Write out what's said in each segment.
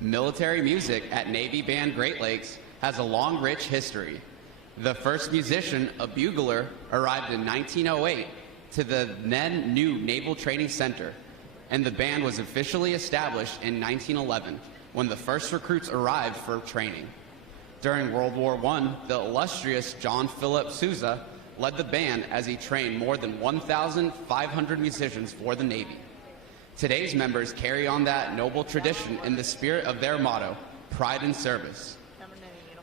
Military music at Navy Band Great Lakes has a long, rich history. The first musician, a bugler, arrived in 1908 to the then new Naval Training Center, and the band was officially established in 1911 when the first recruits arrived for training. During World War I, the illustrious John Philip Sousa led the band as he trained more than 1,500 musicians for the Navy. Today's members carry on that noble tradition in the spirit of their motto, pride in service.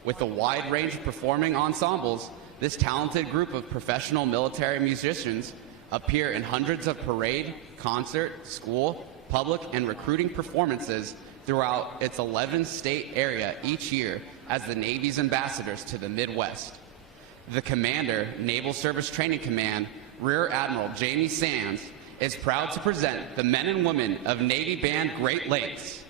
With a wide range of performing ensembles, this talented group of professional military musicians appear in hundreds of parade, concert, school, public, and recruiting performances throughout its 11-state area each year as the Navy's ambassadors to the Midwest. The commander, Naval Service Training Command, Rear Admiral Jamie Sands, is proud to present the men and women of Navy Band Great Lakes.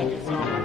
Thank you so much.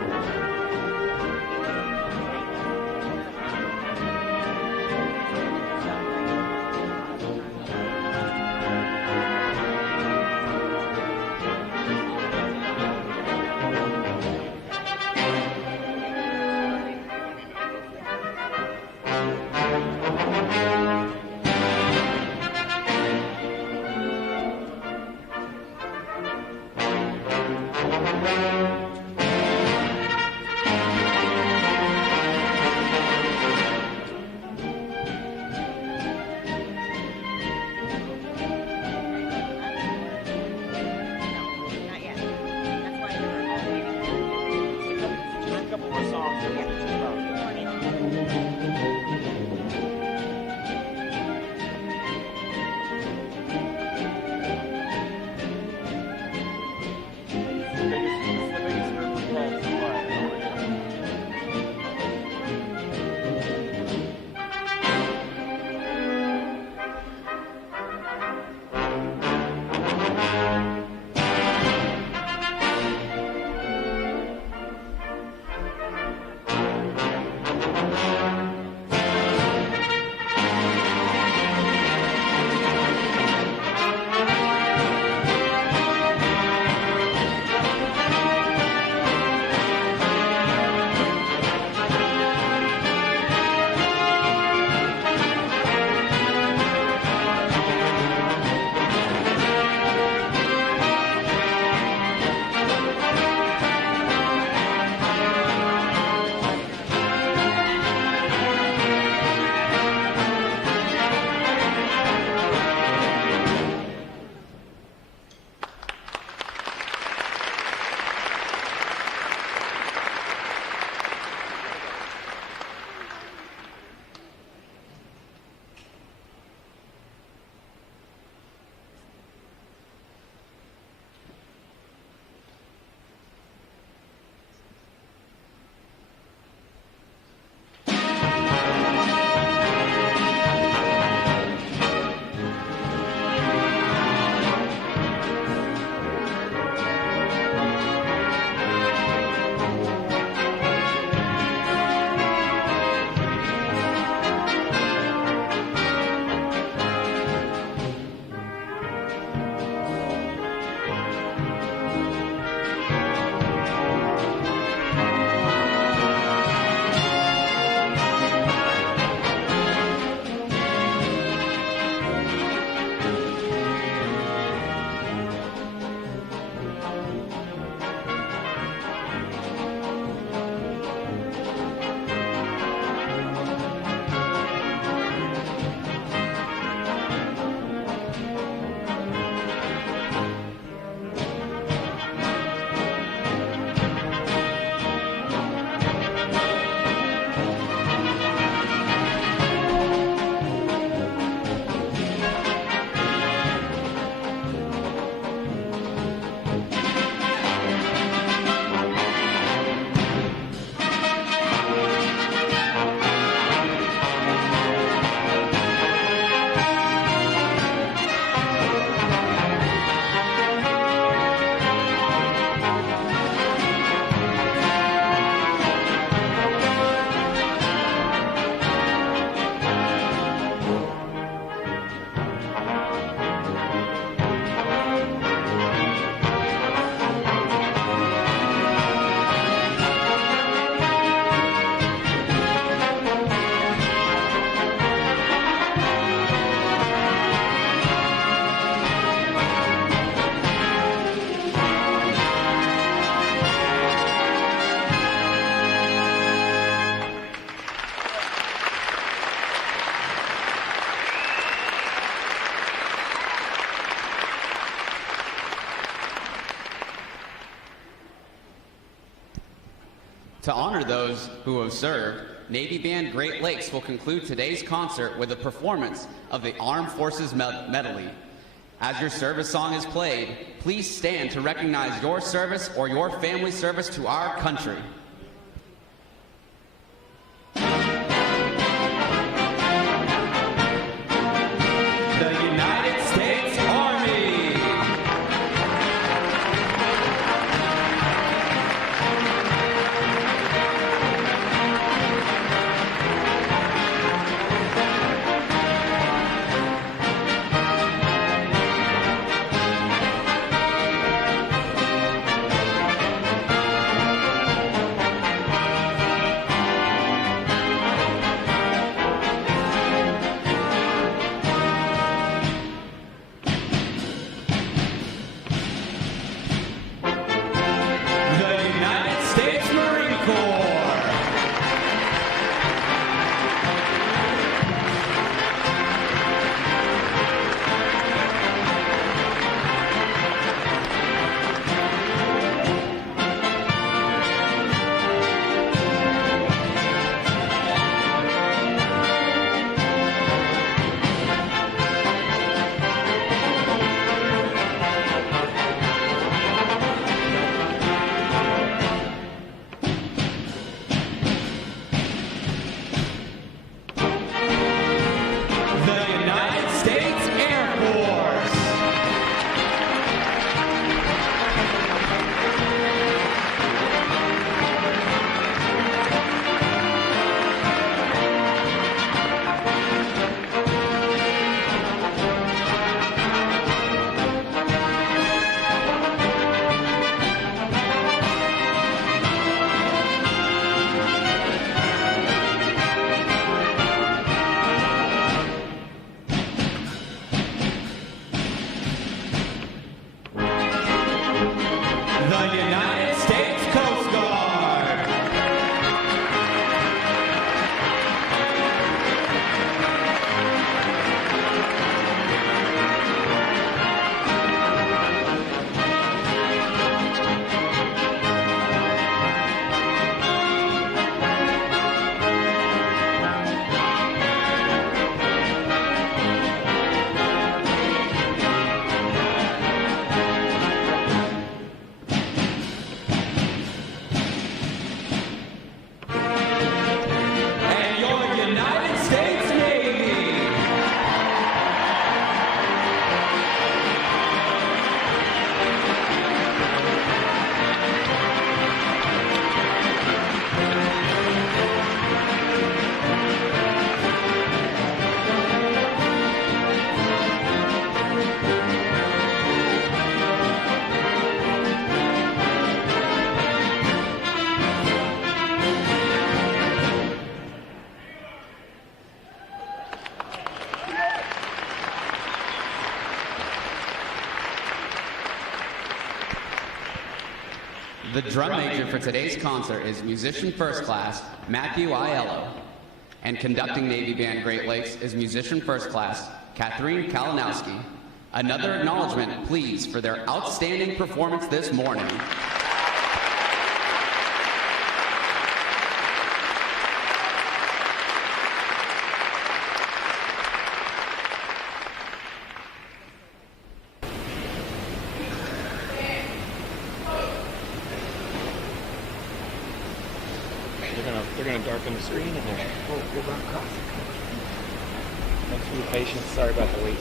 To honor those who have served, Navy Band Great Lakes will conclude today's concert with a performance of the Armed Forces Medley. As your service song is played, please stand to recognize your service or your family service to our country. The drum major for today's concert is musician first class Matthew Aiello, and conducting Navy Band Great Lakes is musician first class Catherine Kalinowski. Another acknowledgement, please, for their outstanding performance this morning. They're gonna darken the screen and they're thanks for your patience. Sorry about the wait.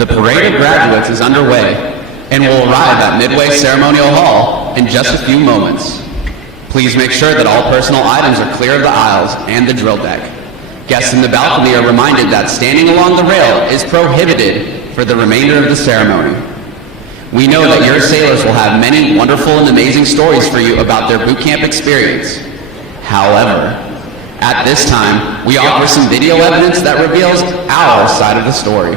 The parade of graduates is underway and will arrive at Midway Ceremonial Hall in just a few moments. Please make sure that all personal items are clear of the aisles and the drill deck. Guests in the balcony are reminded that standing along the rail is prohibited for the remainder of the ceremony. We know that your sailors will have many wonderful and amazing stories for you about their boot camp experience. However, at this time, we offer some video evidence that reveals our side of the story.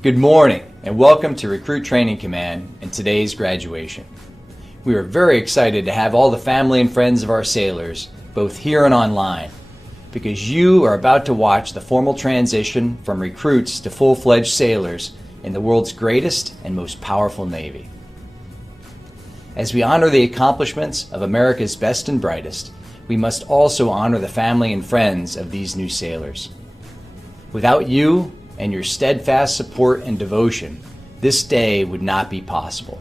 Good morning and welcome to Recruit Training Command and today's graduation. We are very excited to have all the family and friends of our sailors, both here and online, because you are about to watch the formal transition from recruits to full-fledged sailors in the world's greatest and most powerful Navy. As we honor the accomplishments of America's best and brightest, we must also honor the family and friends of these new sailors. Without you and your steadfast support and devotion, this day would not be possible.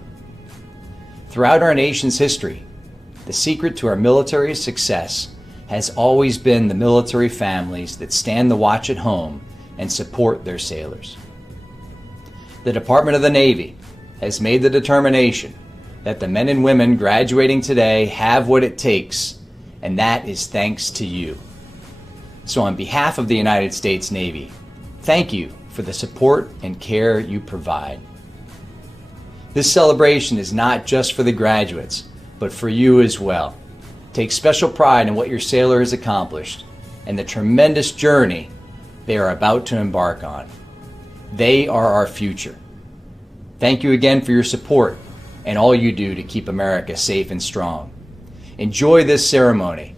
Throughout our nation's history, the secret to our military's success has always been the military families that stand the watch at home and support their sailors. The Department of the Navy has made the determination that the men and women graduating today have what it takes, and that is thanks to you. So on behalf of the United States Navy, thank you for the support and care you provide. This celebration is not just for the graduates, but for you as well. Take special pride in what your sailor has accomplished and the tremendous journey they are about to embark on. They are our future. Thank you again for your support and all you do to keep America safe and strong. Enjoy this ceremony.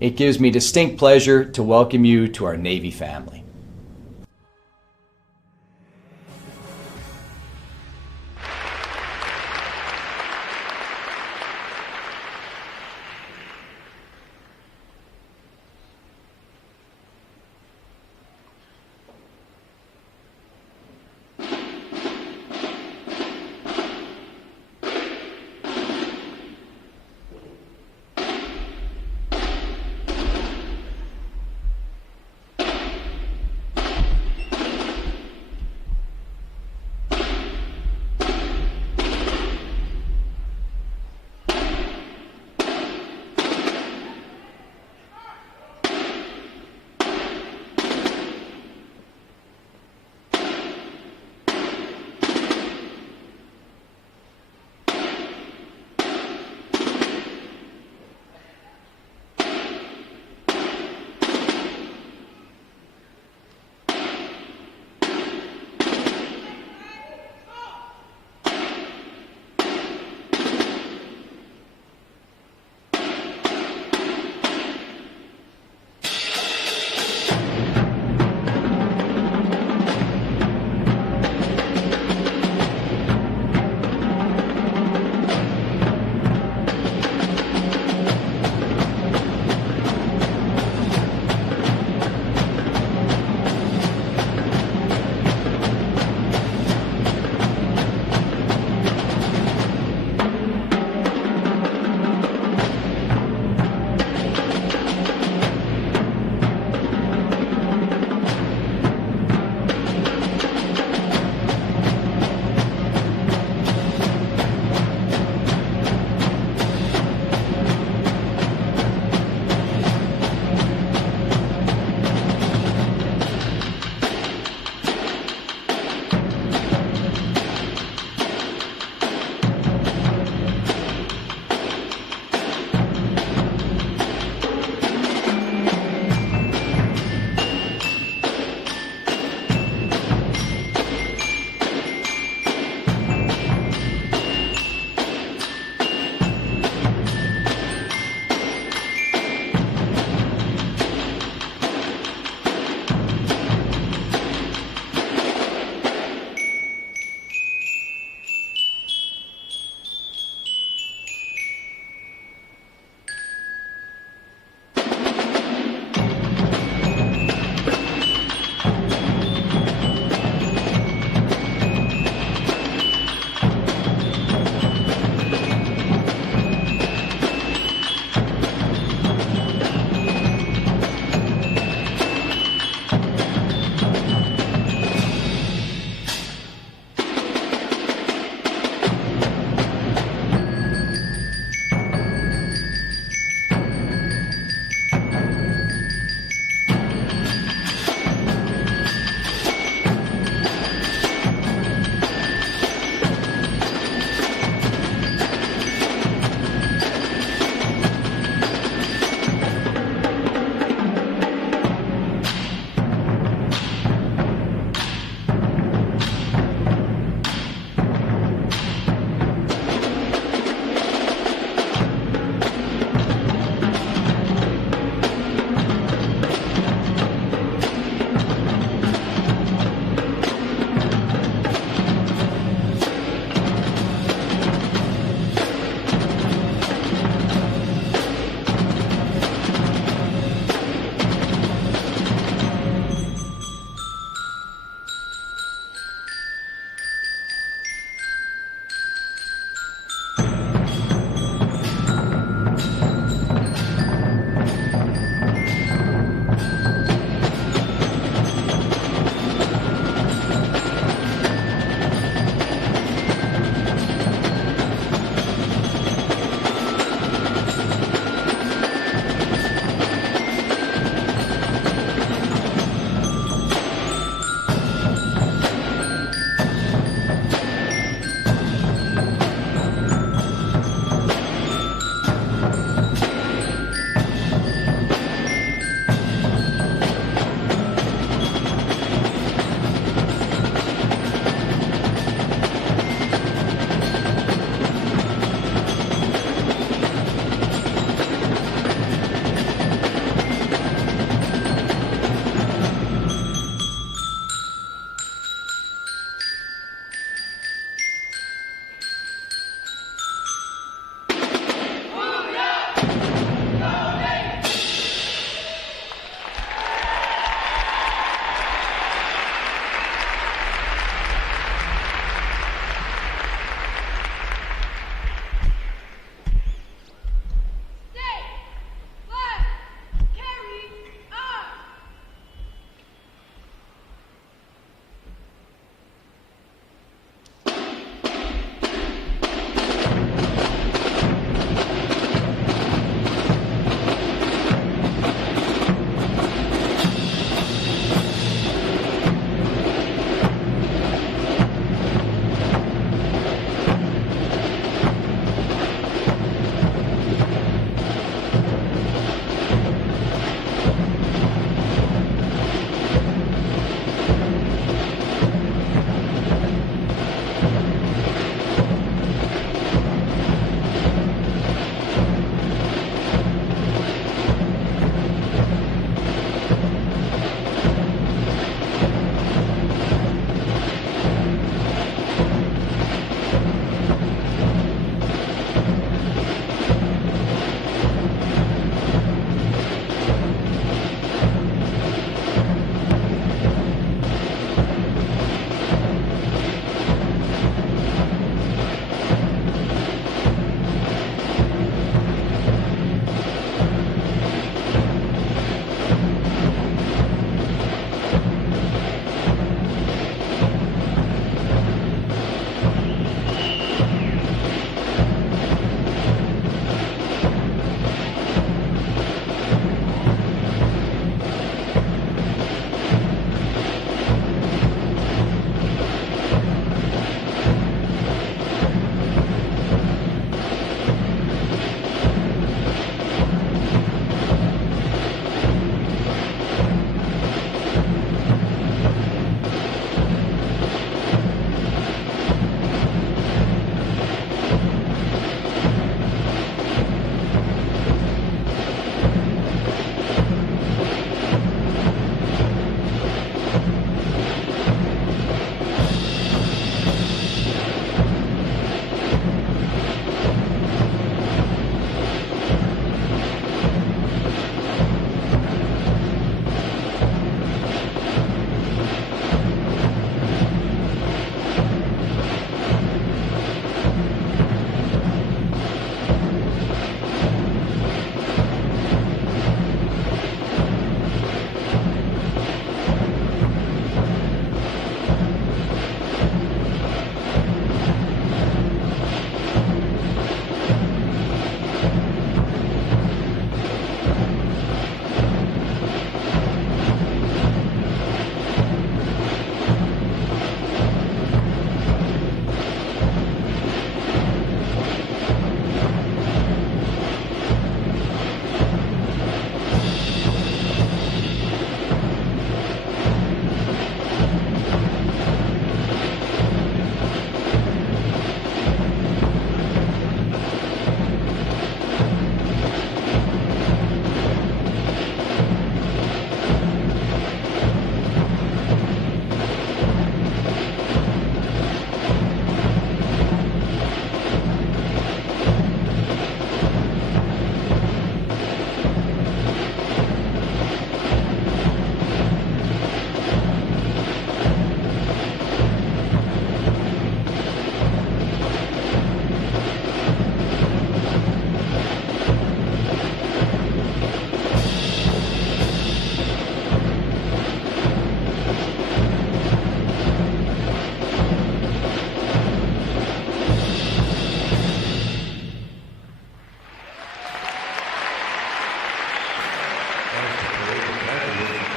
It gives me distinct pleasure to welcome you to our Navy family.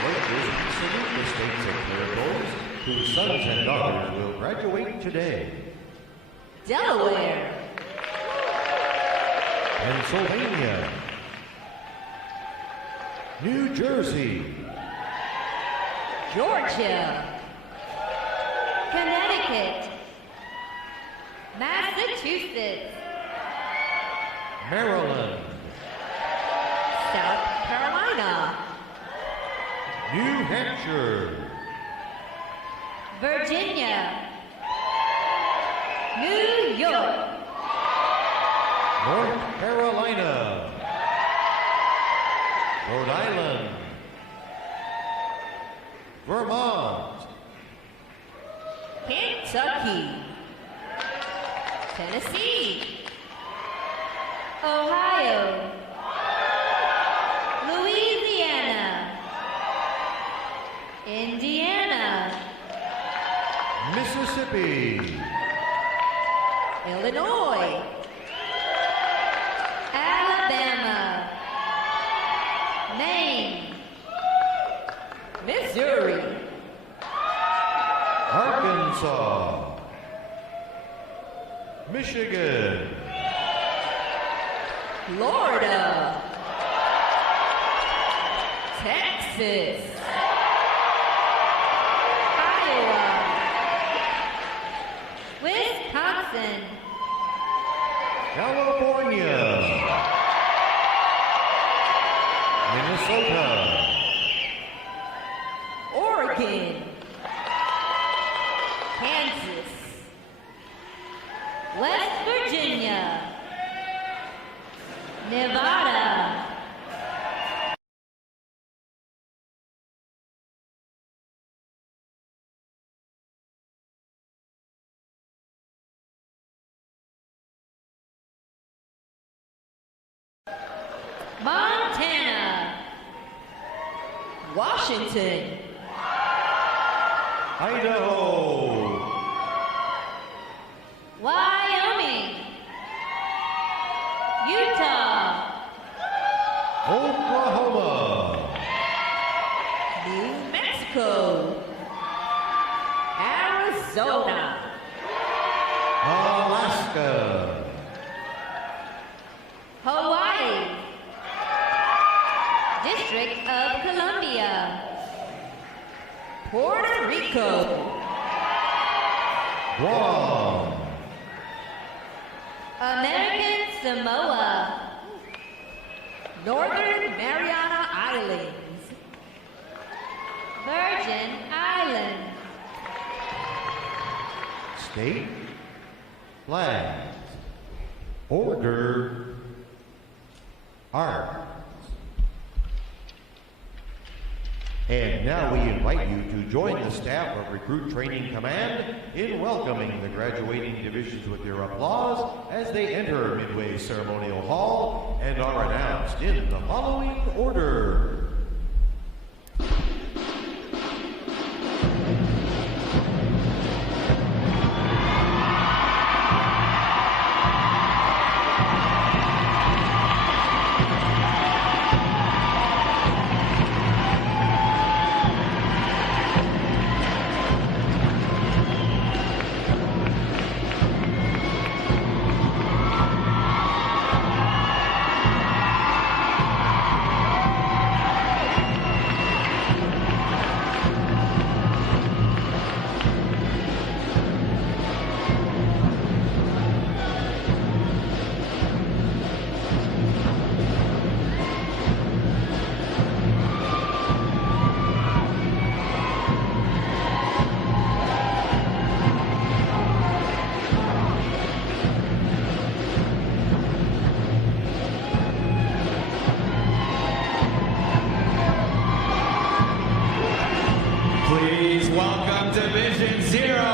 pledges salute the states of territories whose sons and daughters will graduate today. Delaware, Pennsylvania, New Jersey, Georgia, Connecticut, Massachusetts, Maryland, South Carolina, New Hampshire, Virginia, New York, North Carolina, Rhode Island, Vermont, Kentucky, Tennessee, Ohio, Louisiana, Indiana, Mississippi, Illinois, Alabama, Maine, Missouri, Arkansas, Michigan, Florida, Texas, Iowa, Wisconsin, California, Minnesota, Oregon, Kansas, West Virginia, Nevada, Montana, Washington, Idaho, Wyoming, Utah, Oklahoma, New Mexico, Arizona, Alaska, Hawaii, District of Columbia, Puerto Rico, Guam, American Samoa, Northern Mariana Islands, Virgin Islands, state flags, order, arms. And now we invite you to join the staff of Recruit Training Command in welcoming the graduating divisions with your applause as they enter Midway Ceremonial Hall and are announced in the following order. Please welcome Division 057.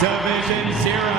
Division 058.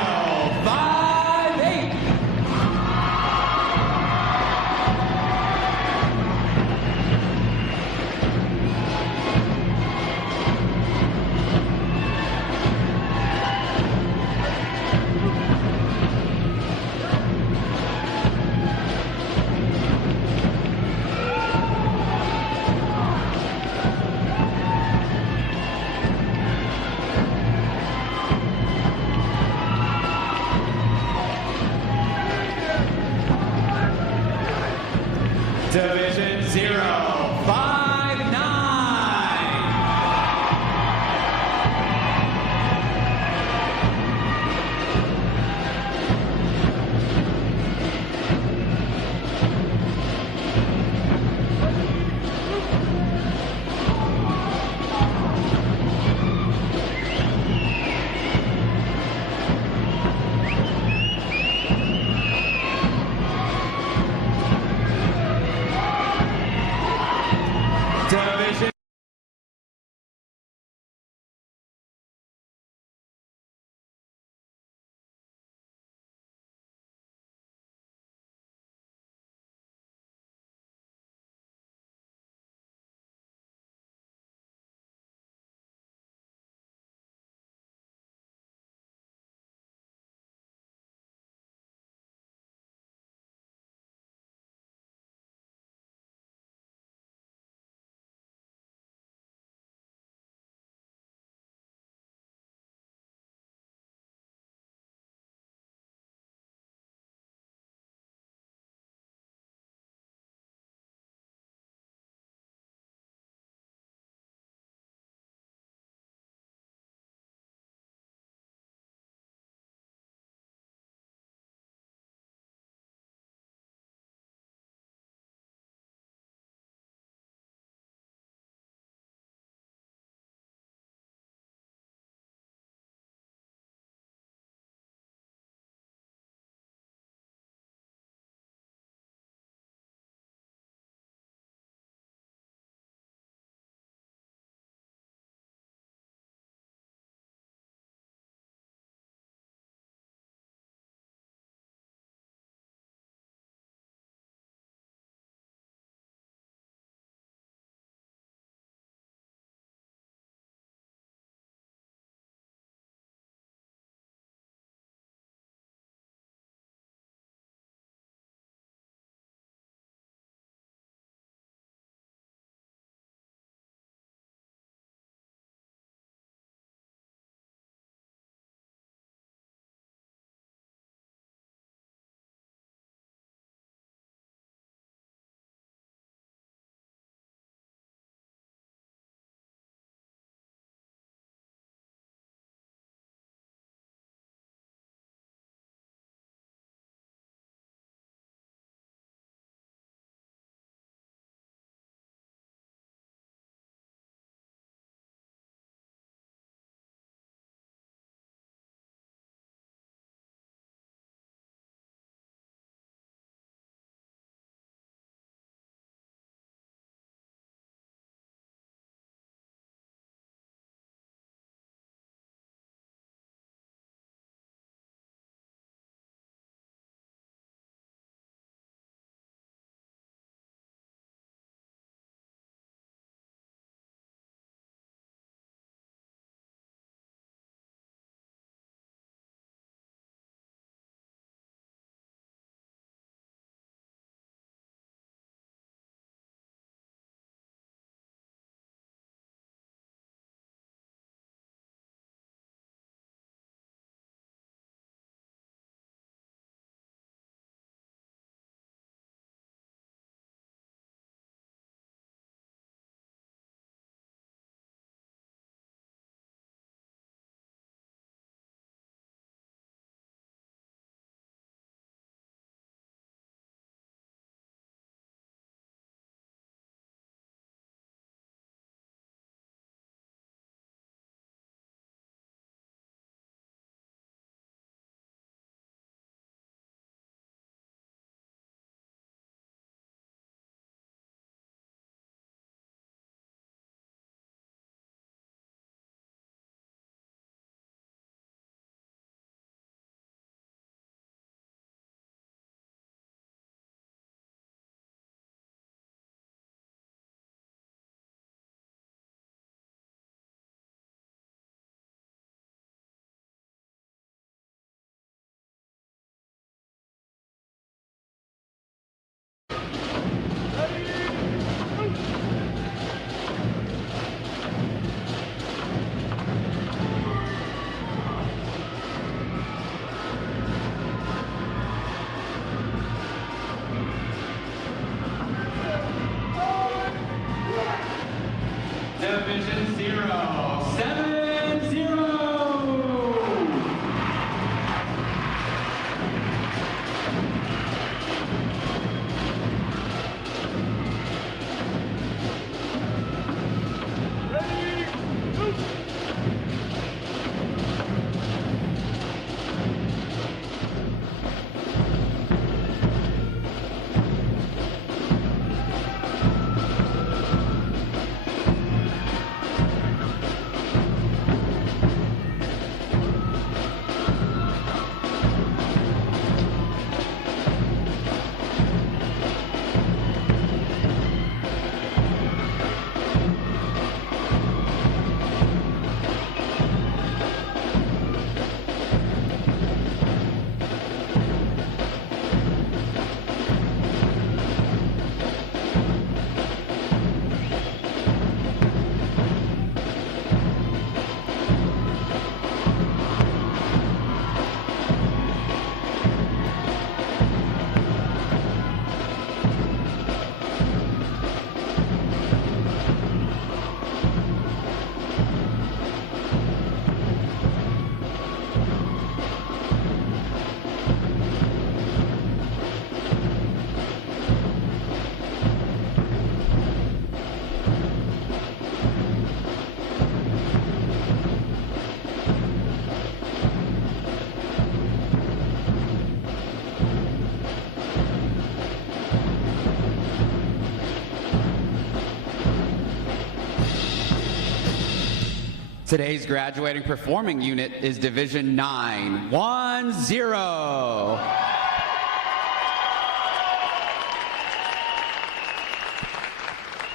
Today's graduating performing unit is Division 910.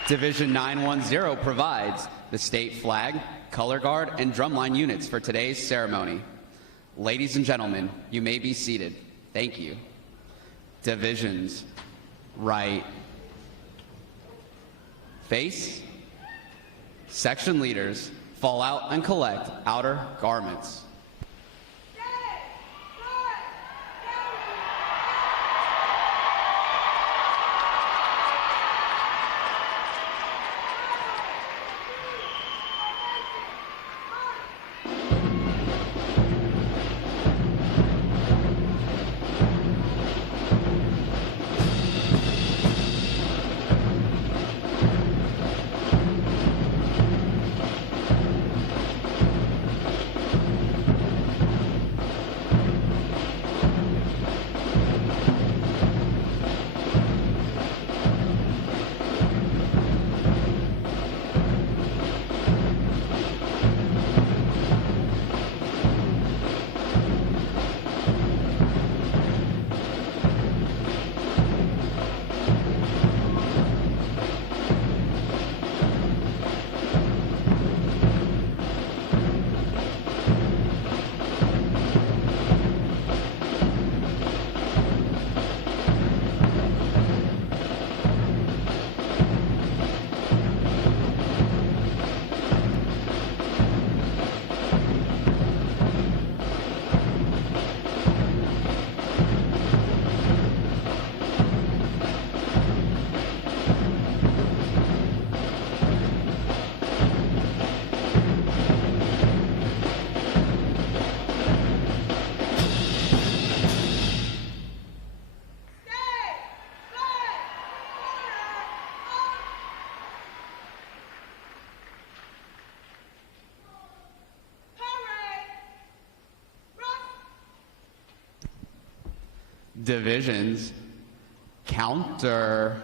Division 910 provides the state flag, color guard, and drumline units for today's ceremony. Ladies and gentlemen, you may be seated. Thank you. Divisions, right. Face. Section leaders, fall out and collect outer garments. Divisions, counter.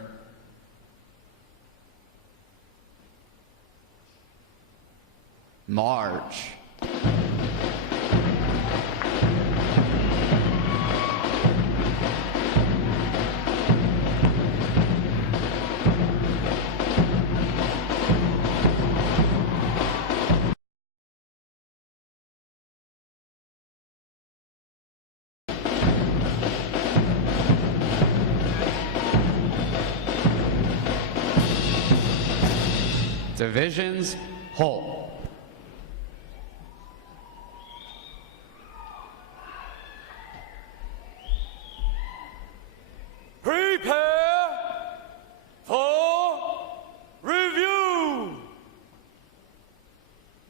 March. Divisions, halt. Prepare for review.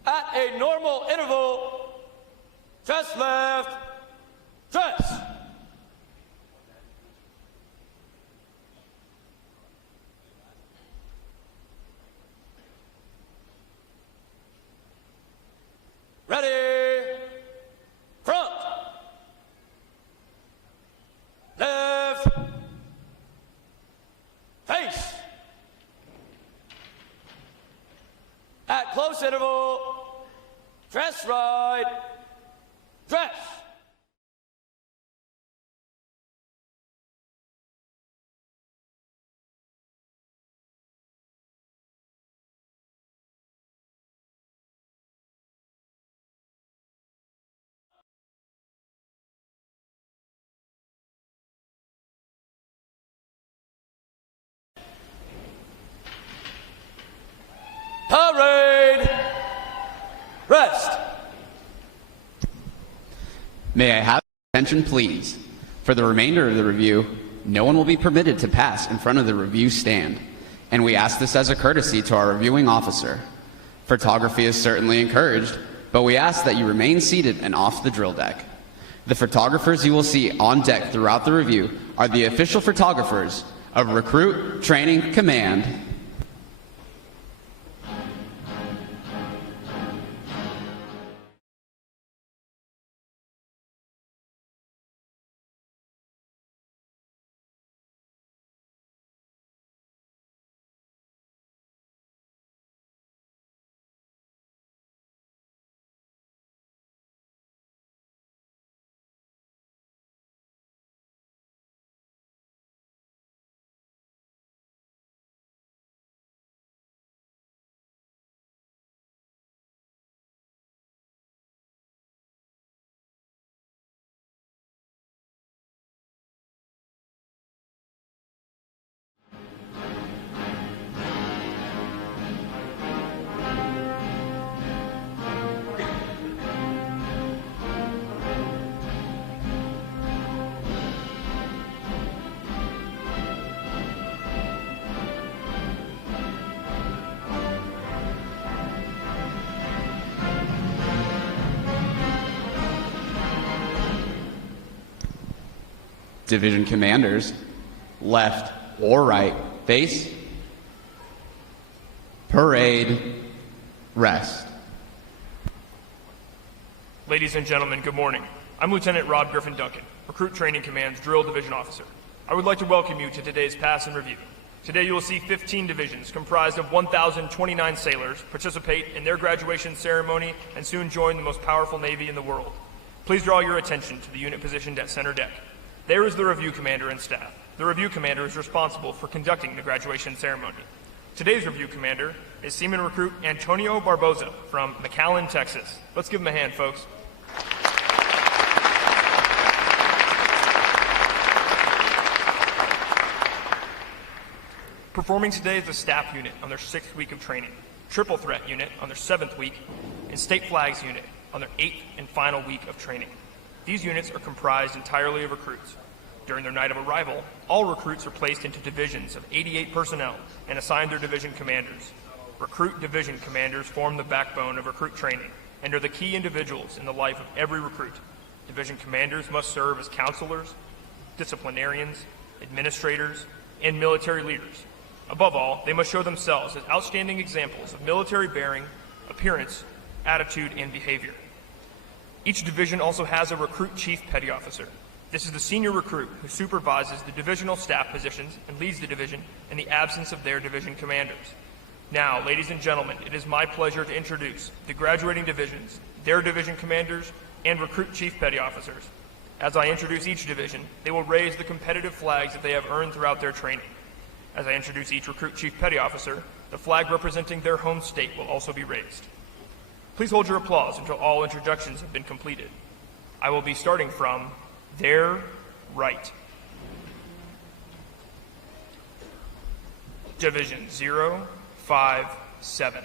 At a normal interval, chest left, dress. Ready, front, left, face. At close interval, dress right, dress. Parade! Rest! May I have attention, please? For the remainder of the review, no one will be permitted to pass in front of the review stand, and we ask this as a courtesy to our reviewing officer. Photography is certainly encouraged, but we ask that you remain seated and off the drill deck. The photographers you will see on deck throughout the review are the official photographers of Recruit Training Command. Division commanders, left or right, face, parade, rest. Ladies and gentlemen, good morning. I'm Lieutenant Rob Griffin Duncan, Recruit Training Command's Drill Division Officer. I would like to welcome you to today's Pass and Review. Today you will see 15 divisions comprised of 1,029 sailors participate in their graduation ceremony and soon join the most powerful Navy in the world. Please draw your attention to the unit positioned at center deck. There is the Review Commander and staff. The Review Commander is responsible for conducting the graduation ceremony. Today's Review Commander is Seaman Recruit Antonio Barboza from McAllen, Texas. Let's give him a hand, folks. Performing today is the Staff Unit on their 6th week of training, Triple Threat Unit on their 7th week, and State Flags Unit on their 8th and final week of training. These units are comprised entirely of recruits. During their night of arrival, all recruits are placed into divisions of 88 personnel and assigned their division commanders. Recruit division commanders form the backbone of recruit training and are the key individuals in the life of every recruit. Division commanders must serve as counselors, disciplinarians, administrators, and military leaders. Above all, they must show themselves as outstanding examples of military bearing, appearance, attitude, and behavior. Each division also has a recruit chief petty officer. This is the senior recruit who supervises the divisional staff positions and leads the division in the absence of their division commanders. Now, ladies and gentlemen, it is my pleasure to introduce the graduating divisions, their division commanders, and recruit chief petty officers. As I introduce each division, they will raise the competitive flags that they have earned throughout their training. As I introduce each recruit chief petty officer, the flag representing their home state will also be raised. Please hold your applause until all introductions have been completed. I will be starting from their right. Division 057,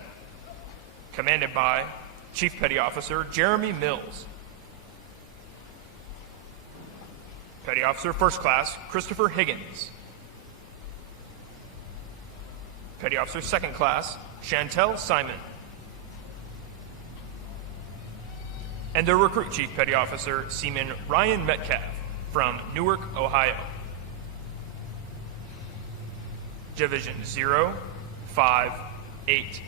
commanded by Chief Petty Officer Jeremy Mills. Petty Officer First Class Christopher Higgins. Petty Officer Second Class Chantel Simon. And their Recruit Chief Petty Officer Seaman Ryan Metcalf from Newark, Ohio. Division 058,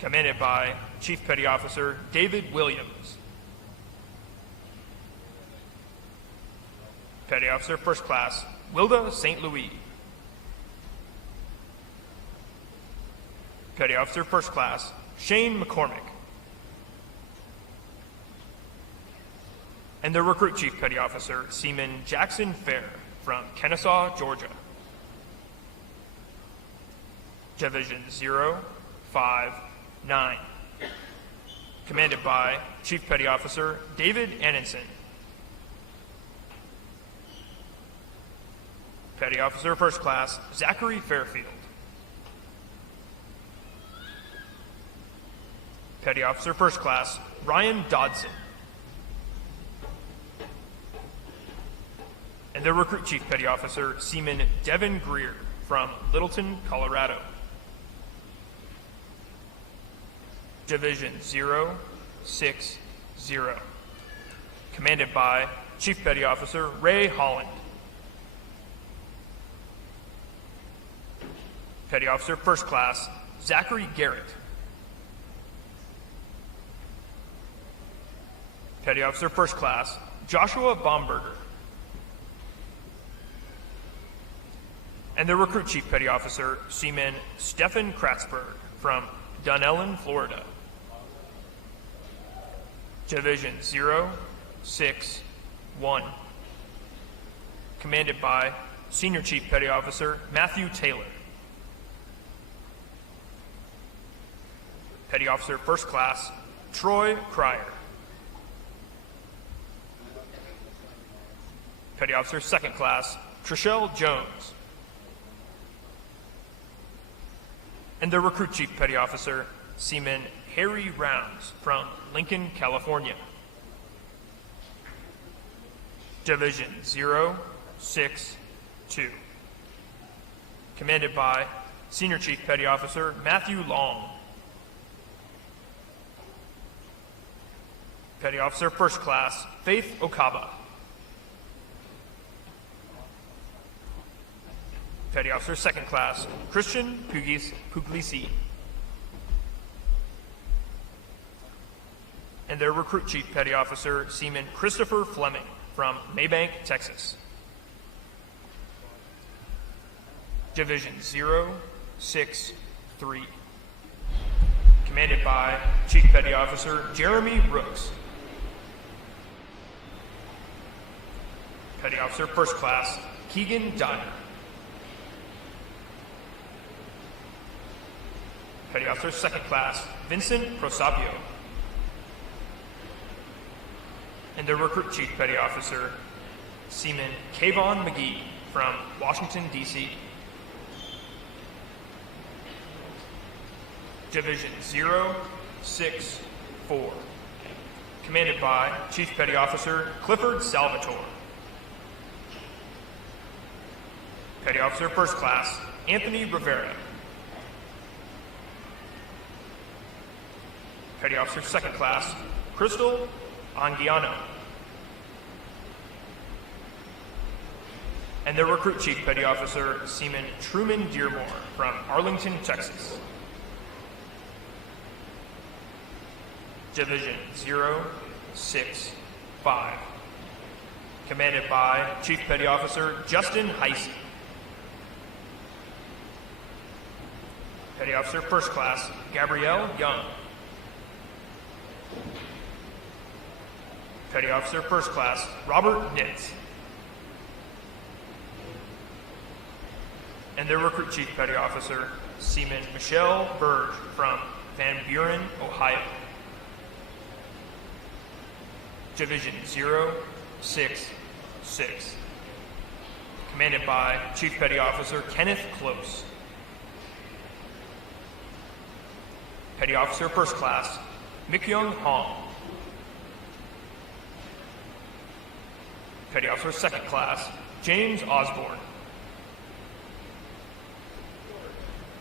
commanded by Chief Petty Officer David Williams. Petty Officer First Class Wilda St. Louis. Petty Officer First Class Shane McCormick. And their Recruit Chief Petty Officer Seaman Jackson Fair from Kennesaw, Georgia. Division 059, commanded by Chief Petty Officer David Annenson. Petty Officer First Class Zachary Fairfield. Petty Officer First Class Ryan Dodson. And their Recruit Chief Petty Officer Seaman Devin Greer from Littleton, Colorado. Division 060, commanded by Chief Petty Officer Ray Holland. Petty Officer First Class Zachary Garrett. Petty Officer First Class Joshua Baumberger. And their Recruit Chief Petty Officer Seaman Stephen Kratzberg from Dunellen, Florida. Division 061, commanded by Senior Chief Petty Officer Matthew Taylor. Petty Officer First Class Troy Cryer. Petty Officer Second Class Trishelle Jones. And their Recruit Chief Petty Officer Seaman Harry Rounds from Lincoln, California. Division 062, commanded by Senior Chief Petty Officer Matthew Long. Petty Officer First Class Faith Okaba. Petty Officer Second Class Christian Puglisi. And their Recruit Chief Petty Officer Seaman Christopher Fleming from Maybank, Texas. Division 063. Commanded by Chief Petty Officer Jeremy Rooks. Petty Officer First Class Keegan Dyer. Petty Officer Second Class Vincent Prosapio. And their Recruit Chief Petty Officer Seaman Kayvon McGee from Washington, D.C. Division 064. Commanded by Chief Petty Officer Clifford Salvatore. Petty Officer First Class Anthony Rivera. Petty Officer Second Class Crystal Anguiano. And their Recruit Chief Petty Officer Seaman Truman Dearmore from Arlington, Texas. Division 065. Commanded by Chief Petty Officer Justin Heisey. Petty Officer First Class Gabrielle Young. Petty Officer First Class Robert Nitz. And their Recruit Chief Petty Officer Seaman Michelle Burge from Van Buren, Ohio. Division 066. Commanded by Chief Petty Officer Kenneth Close. Petty Officer First Class Mikyung Hong. Petty Officer Second Class James Osborne.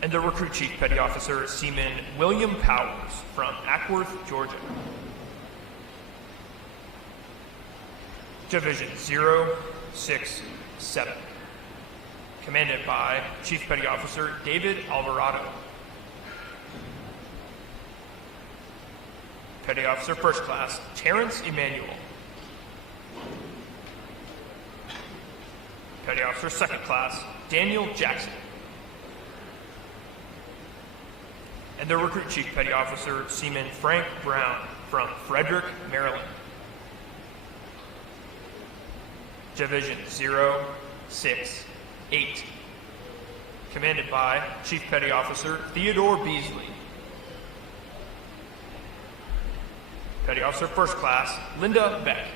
And the Recruit Chief Petty Officer Seaman William Powers from Ackworth, Georgia. Division 067. Commanded by Chief Petty Officer David Alvarado. Petty Officer First Class Terrence Emanuel. Petty Officer Second Class Daniel Jackson. And their Recruit Chief Petty Officer Seaman Frank Brown from Frederick, Maryland. Division 068. Commanded by Chief Petty Officer Theodore Beasley. Petty Officer First Class Linda Beck.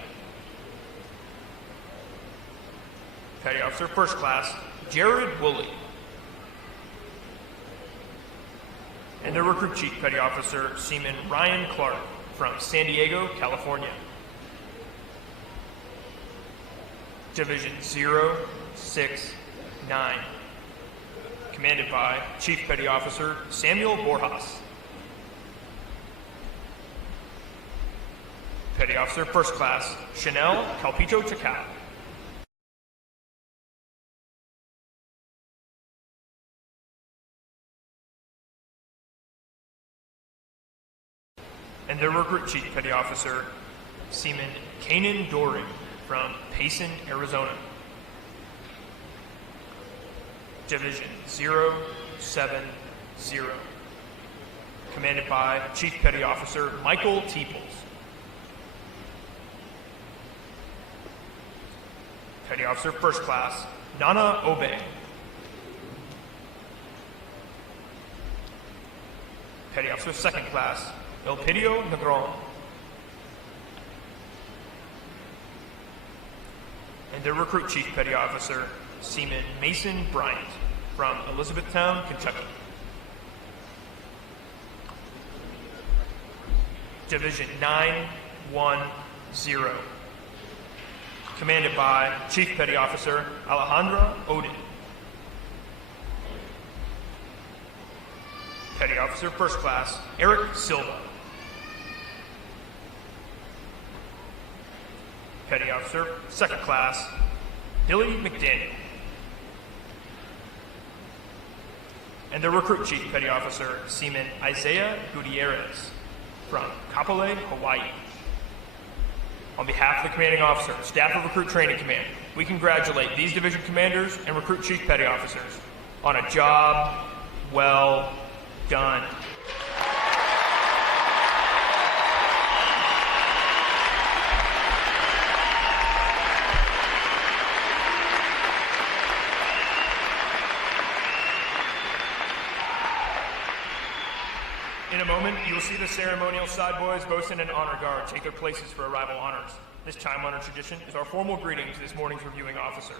Petty Officer First Class Jared Woolley. And their Recruit Chief Petty Officer Seaman Ryan Clark from San Diego, California. Division 069. Commanded by Chief Petty Officer Samuel Borjas. Petty Officer First Class Chanel Calpito Takao. And their Recruit Chief Petty Officer Seaman Kanan Doring from Payson, Arizona. Division 070. Commanded by Chief Petty Officer Michael Teeples. Petty Officer First Class Nana Obey. Petty Officer Second Class Elpidio Negron. And their Recruit Chief Petty Officer Seaman Mason Bryant from Elizabethtown, Kentucky. Division 910. Commanded by Chief Petty Officer Alejandra Odin. Petty Officer First Class Eric Silva. Petty Officer Second Class Billy McDaniel. and their recruit chief petty officer, Seaman Isaiah Gutierrez from Kapolei, Hawaii. On behalf of the commanding officer, staff of Recruit Training Command, we congratulate these division commanders and recruit chief petty officers on a job well done. In a moment, you will see the ceremonial side boys, bosun, and honor guard take their places for arrival honors. This time-honored tradition is our formal greeting to this morning's reviewing officer.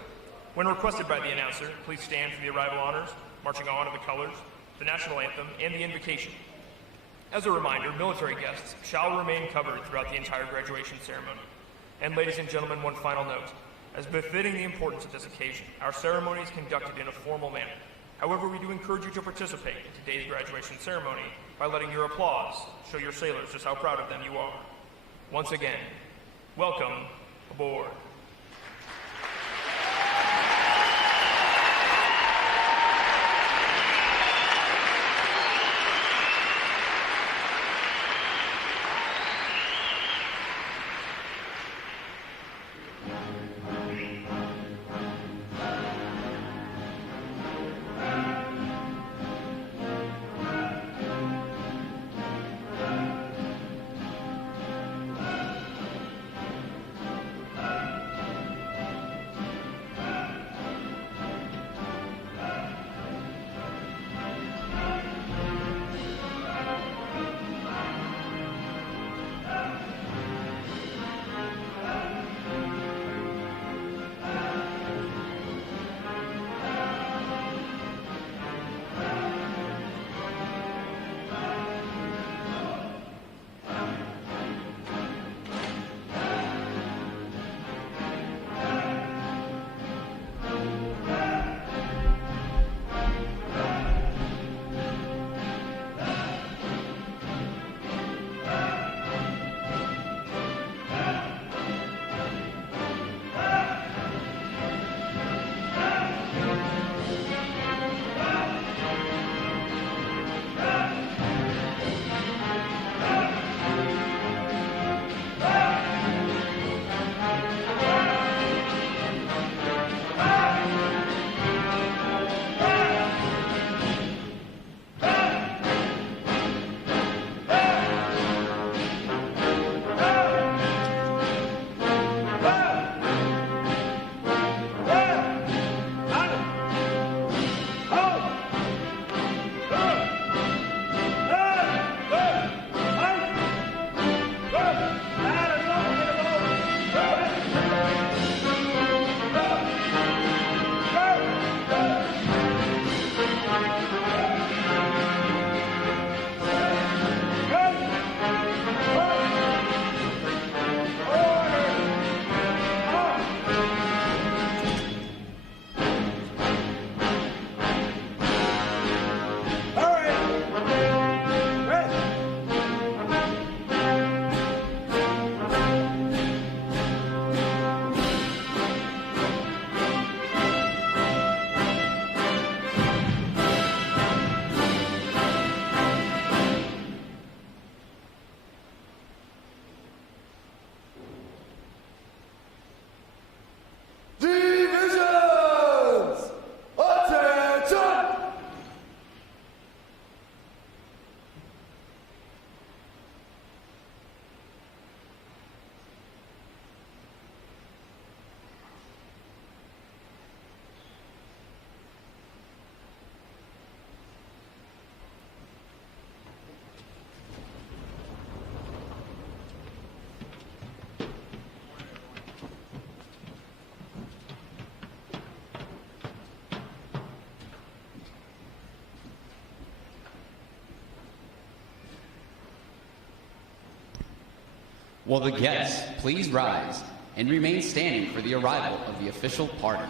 When requested by the announcer, please stand for the arrival honors, marching on to the colors, the national anthem, and the invocation. As a reminder, military guests shall remain covered throughout the entire graduation ceremony. And ladies and gentlemen, one final note. As befitting the importance of this occasion, our ceremony is conducted in a formal manner. However, we do encourage you to participate in today's graduation ceremony by letting your applause show your sailors just how proud of them you are. Once again, welcome aboard. Will the guests please rise and remain standing for the arrival of the official party?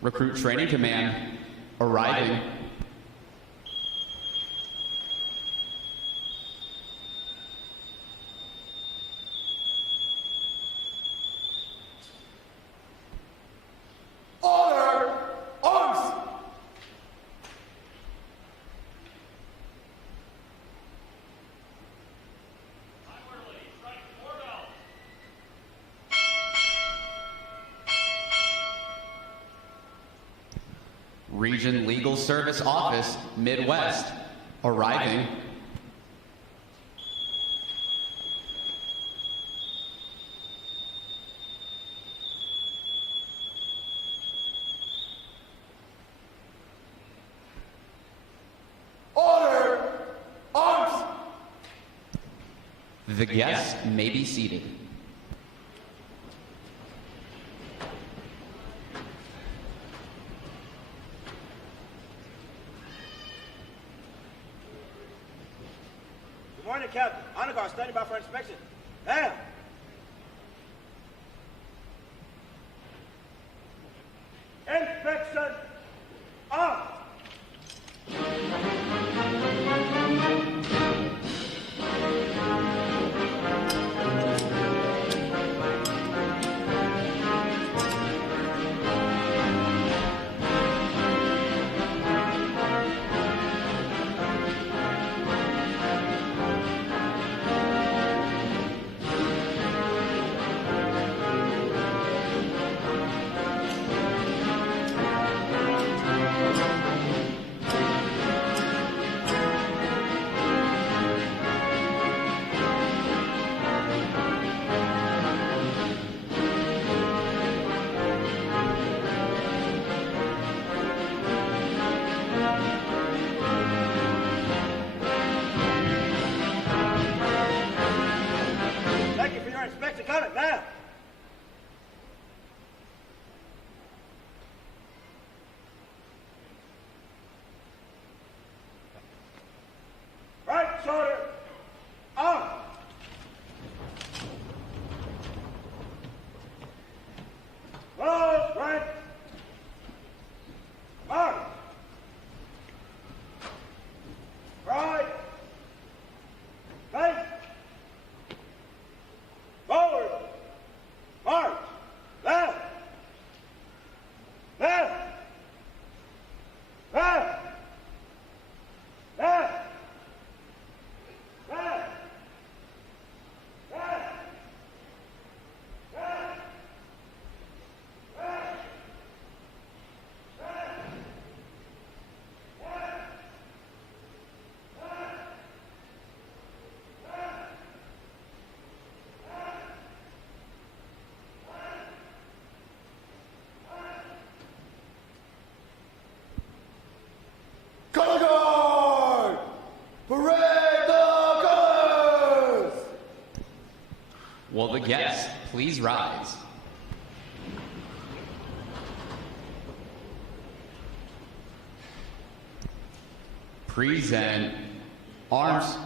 Recruit Training Command arriving. Region Legal Service Office, Midwest, arriving. Order! Arms! The guests may be seated. Good morning, Captain. Honor Guard standing by for inspection. Ma'am. Inspection on. Thank you for your inspection. Comment, ma'am. Right shoulder on. Close right. March. Right. Face. Forward. March. Left. Left. Left. Left. Left. Left. Left. Color guard! Parade the colors! Will the guests please rise? Present arms.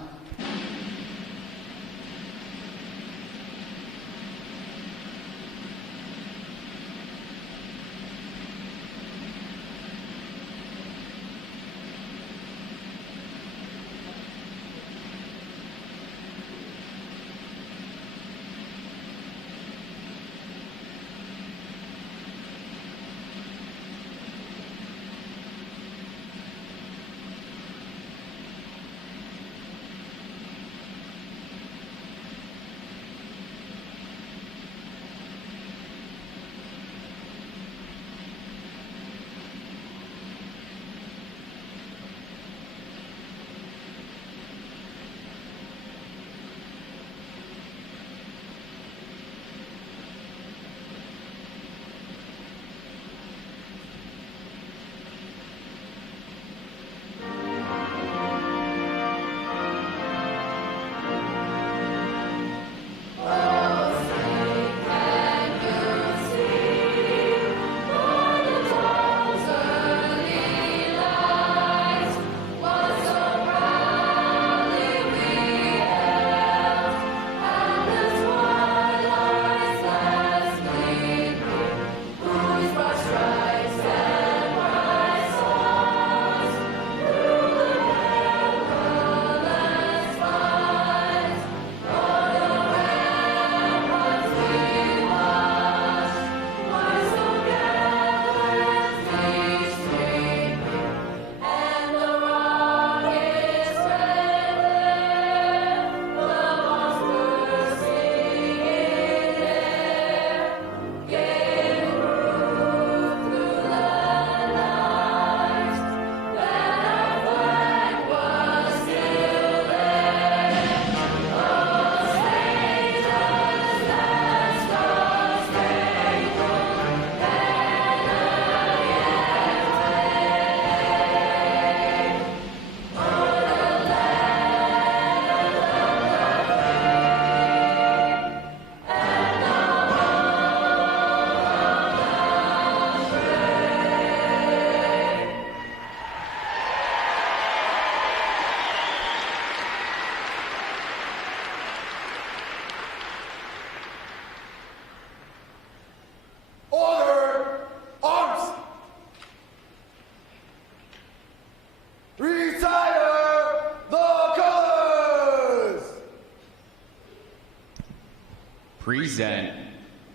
Present.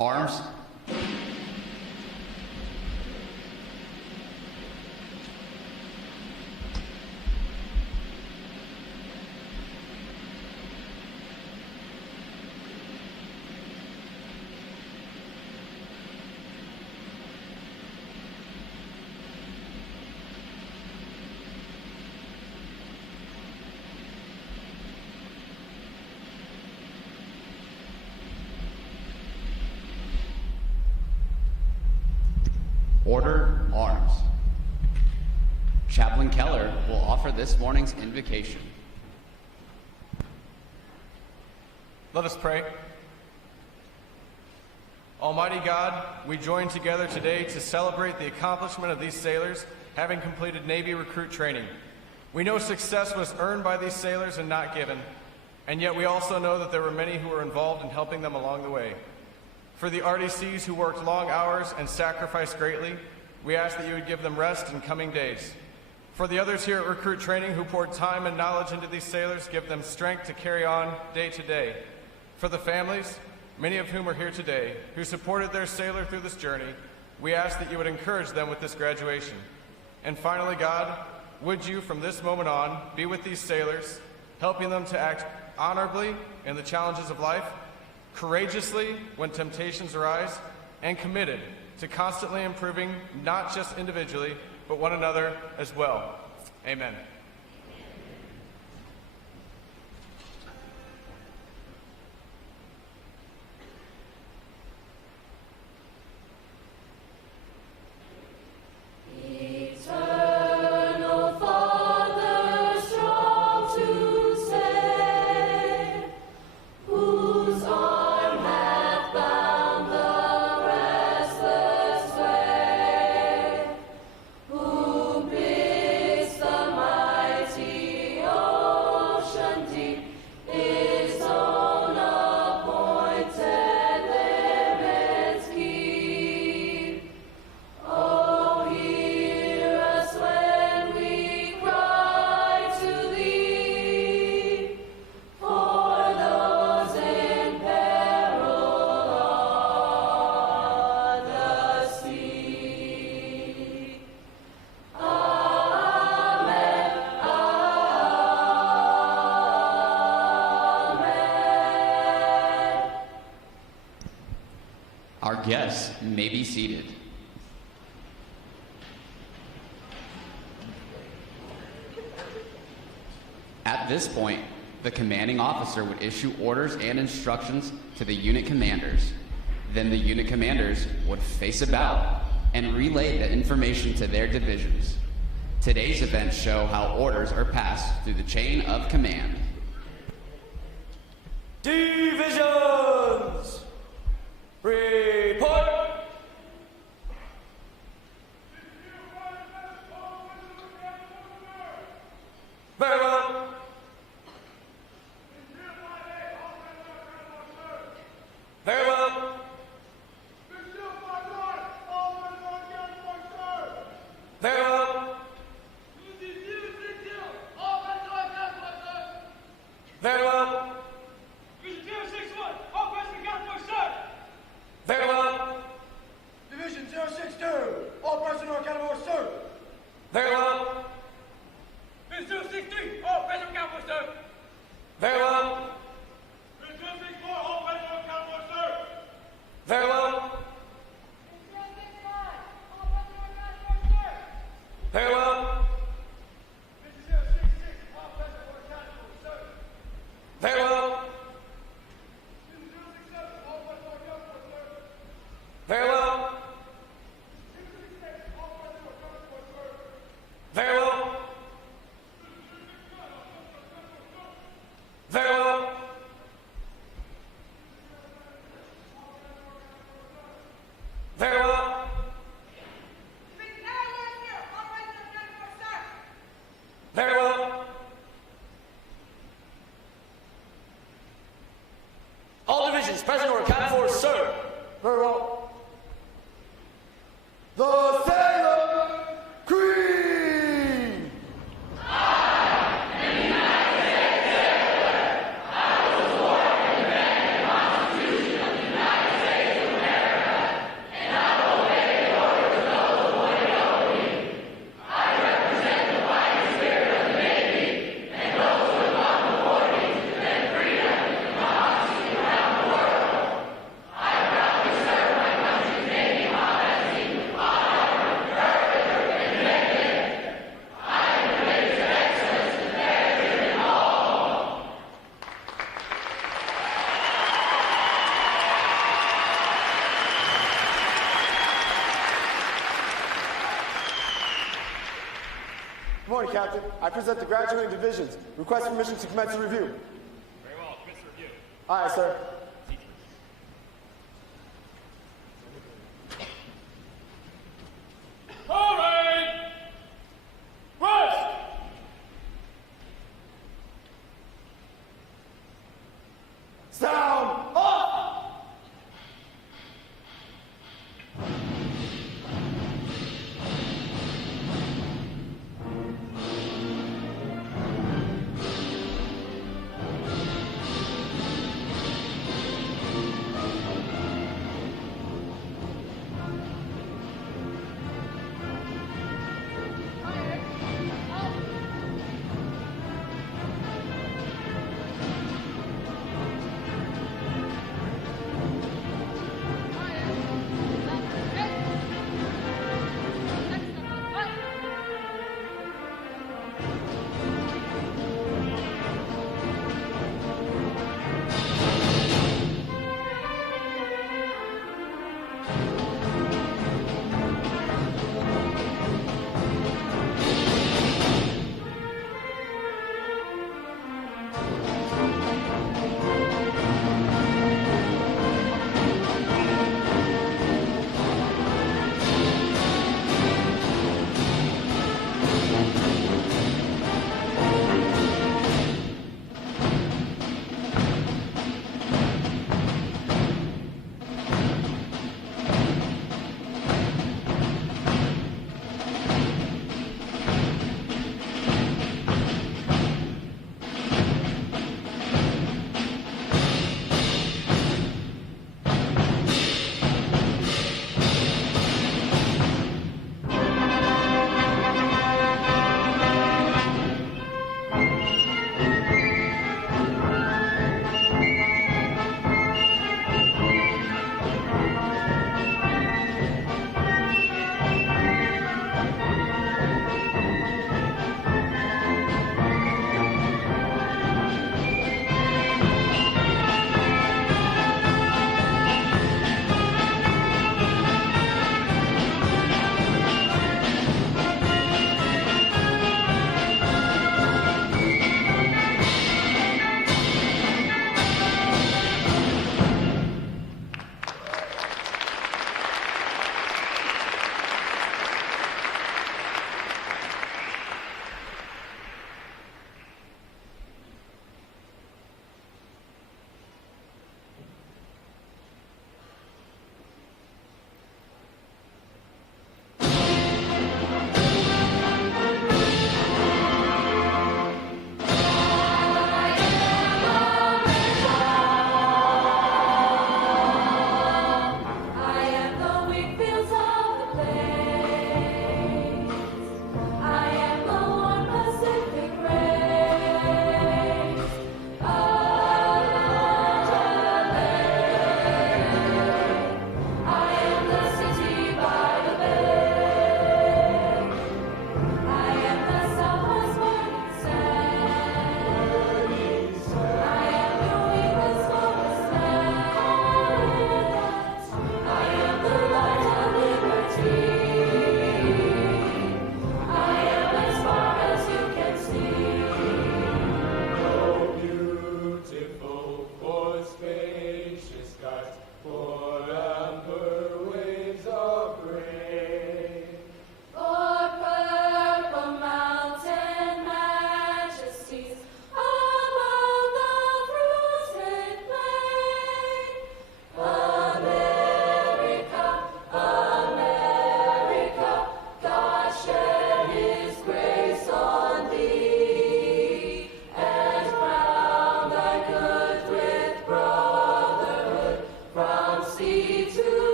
Arms. Order arms. Chaplain Keller will offer this morning's invocation. Let us pray. Almighty God, we join together today to celebrate the accomplishment of these sailors having completed Navy recruit training. We know success was earned by these sailors and not given, and yet we also know that there were many who were involved in helping them along the way. For the RDCs who worked long hours and sacrificed greatly, we ask that you would give them rest in coming days. For the others here at Recruit Training who poured time and knowledge into these sailors, give them strength to carry on day to day. For the families, many of whom are here today, who supported their sailor through this journey, we ask that you would encourage them with this graduation. And finally, God, would you from this moment on be with these sailors, helping them to act honorably in the challenges of life, courageously when temptations arise, and committed to constantly improving not just individually, but one another as well. Amen. Eternal Father, strong to save, whose arm hath bound the restless wave, who bids the mighty ocean deep his own appointed limits keep. Oh, hear us when we cry to thee, for those in peril on the sea. Amen, amen. Our guests may be seated. At this point, the commanding officer would issue orders and instructions to the unit commanders. Then the unit commanders would face about and relay the information to their divisions. Today's events show how orders are passed through the chain of command. Divisions! Report! Very well. Very well. Very well. Very well. Very well. Good morning, Captain. I present the graduating divisions. Request permission to commence the review. Very well, commence the review. Aye, sir. All right. Rest. Sound off!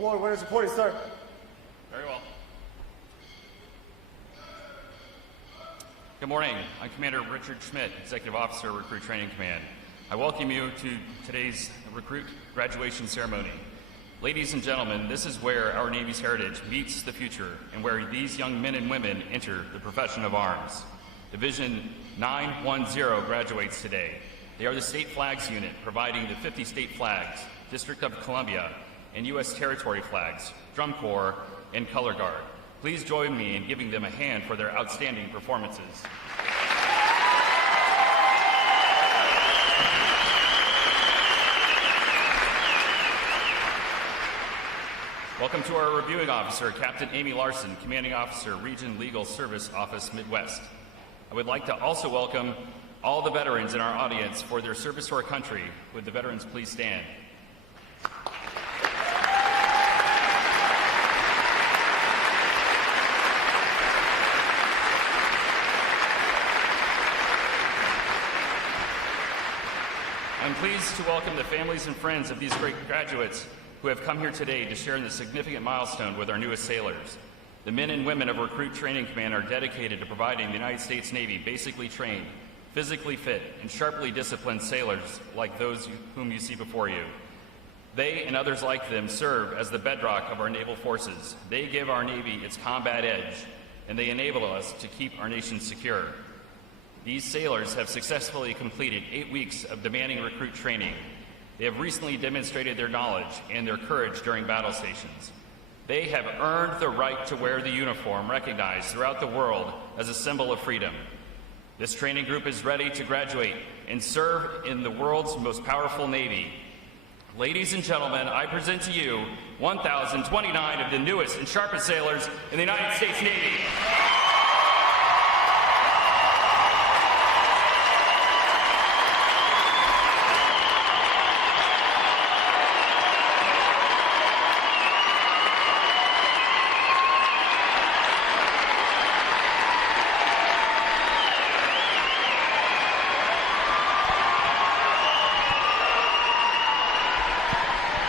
Award winners reporting, sir. Very well. Good morning. I'm Commander Richard Schmidt, Executive Officer, Recruit Training Command. I welcome you to today's recruit graduation ceremony. Ladies and gentlemen, this is where our Navy's heritage meets the future and where these young men and women enter the profession of arms. Division 910 graduates today. They are the State Flags Unit, providing the 50 state flags, District of Columbia, and U.S. territory flags, Drum Corps, and Color Guard. Please join me in giving them a hand for their outstanding performances. Welcome to our reviewing officer, Captain Amy Larson, Commanding Officer, Region Legal Service Office, Midwest. I would like to also welcome all the veterans in our audience for their service to our country. Would the veterans please stand? I'm pleased to welcome the families and friends of these great graduates who have come here today to share in this significant milestone with our newest sailors. The men and women of Recruit Training Command are dedicated to providing the United States Navy basically trained, physically fit, and sharply disciplined sailors like those whom you see before you. They and others like them serve as the bedrock of our naval forces. They give our Navy its combat edge, and they enable us to keep our nation secure. These sailors have successfully completed 8 weeks of demanding recruit training. They have recently demonstrated their knowledge and their courage during battle stations. They have earned the right to wear the uniform recognized throughout the world as a symbol of freedom. This training group is ready to graduate and serve in the world's most powerful Navy. Ladies and gentlemen, I present to you 1,029 of the newest and sharpest sailors in the United States Navy.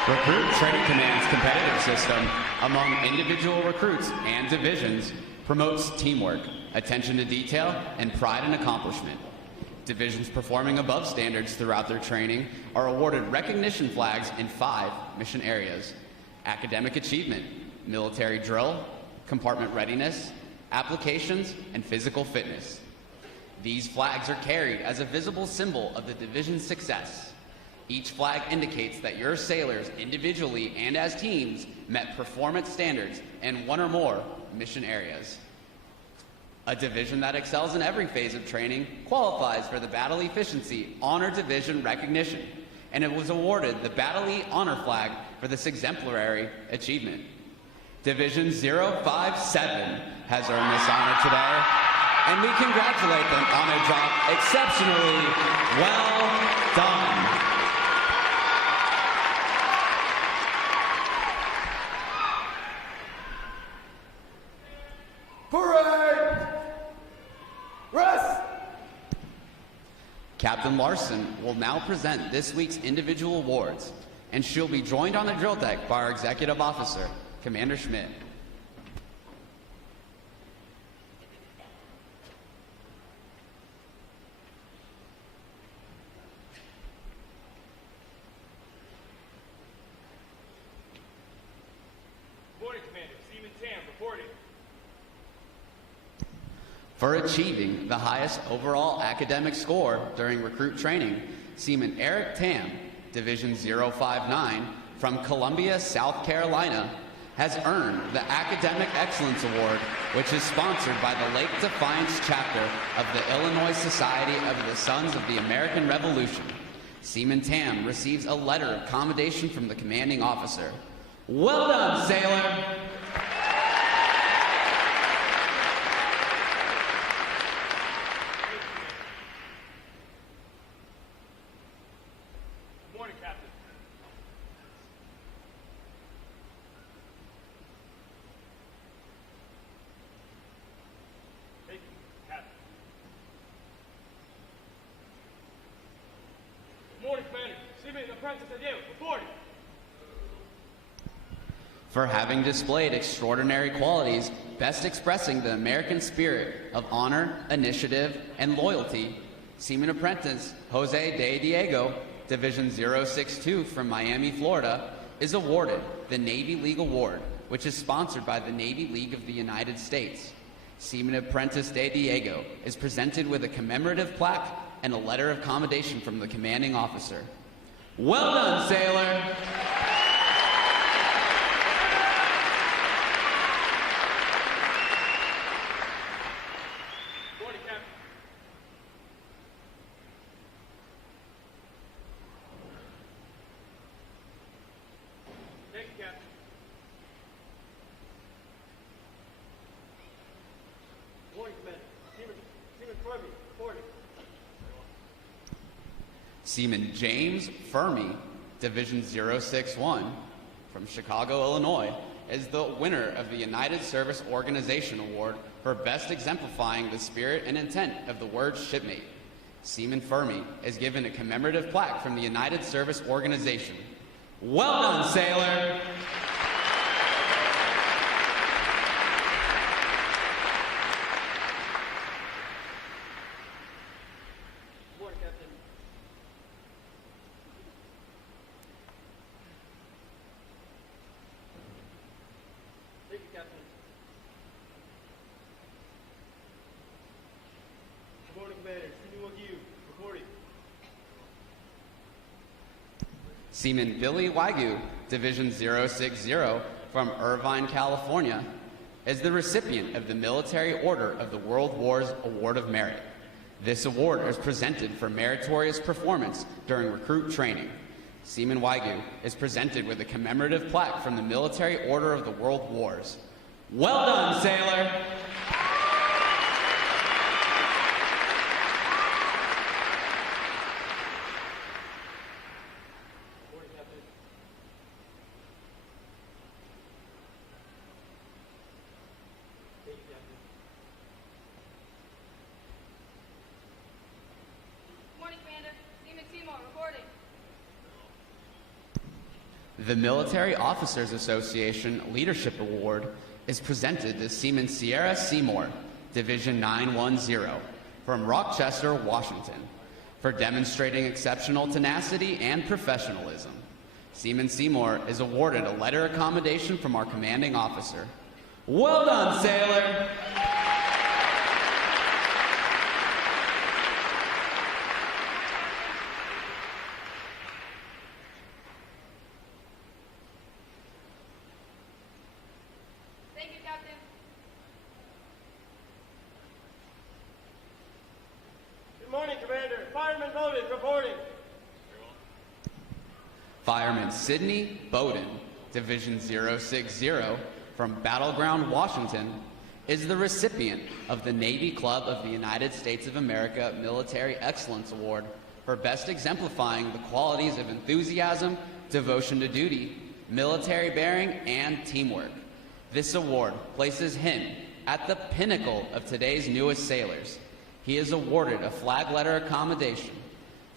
Recruit Training Command's competitive system among individual recruits and divisions promotes teamwork, attention to detail, and pride in accomplishment. Divisions performing above standards throughout their training are awarded recognition flags in 5 mission areas: academic achievement, military drill, compartment readiness, applications, and physical fitness. These flags are carried as a visible symbol of the division's success. Each flag indicates that your sailors, individually and as teams, met performance standards in 1 or more mission areas. A division that excels in every phase of training qualifies for the Battle Efficiency Honor Division recognition, and it was awarded the Battle E Honor Flag for this exemplary achievement. Division 057 has earned this honor today, and we congratulate them on a job exceptionally well done. Parade! Rest! Captain Larson will now present this week's individual awards, and she'll be joined on the drill deck by our Executive Officer, Commander Schmidt. Morning, Commander. Seaman Tam reporting. For achieving the highest overall academic score during recruit training, Seaman Eric Tam, Division 059, from Columbia, South Carolina, has earned the Academic Excellence Award, which is sponsored by the Lake Defiance chapter of the Illinois Society of the Sons of the American Revolution. Seaman Tam receives a letter of commendation from the commanding officer. Well done, sailor! Morning, Captain. Thank you, Captain. Morning, Commander. Seaman Apprentice Adele reporting. For having displayed extraordinary qualities, best expressing the American spirit of honor, initiative, and loyalty, Seaman Apprentice Jose De Diego, Division 062 from Miami, Florida, is awarded the Navy League Award, which is sponsored by the Navy League of the United States. Seaman Apprentice De Diego is presented with a commemorative plaque and a letter of commendation from the commanding officer. Well done, sailor! Seaman James Fermi, Division 061 from Chicago, Illinois, is the winner of the United Service Organization Award for best exemplifying the spirit and intent of the word shipmate. Seaman Fermi is given a commemorative plaque from the United Service Organization. Well done, sailor! Seaman Billy Wagyu, Division 060 from Irvine, California, is the recipient of the Military Order of the World War's Award of Merit. This award is presented for meritorious performance during recruit training. Seaman Wagyu is presented with a commemorative plaque from the Military Order of the World Wars. Well done, sailor! The Military Officers Association Leadership Award is presented to Seaman Sierra Seymour, Division 910, from Rochester, Washington, for demonstrating exceptional tenacity and professionalism. Seaman Seymour is awarded a letter of commendation from our commanding officer. Well done, sailor! Fireman Sidney Bowden, Division 060 from Battleground, Washington, is the recipient of the Navy Club of the United States of America Military Excellence Award for best exemplifying the qualities of enthusiasm, devotion to duty, military bearing, and teamwork. This award places him at the pinnacle of today's newest sailors. He is awarded a flag letter of commendation.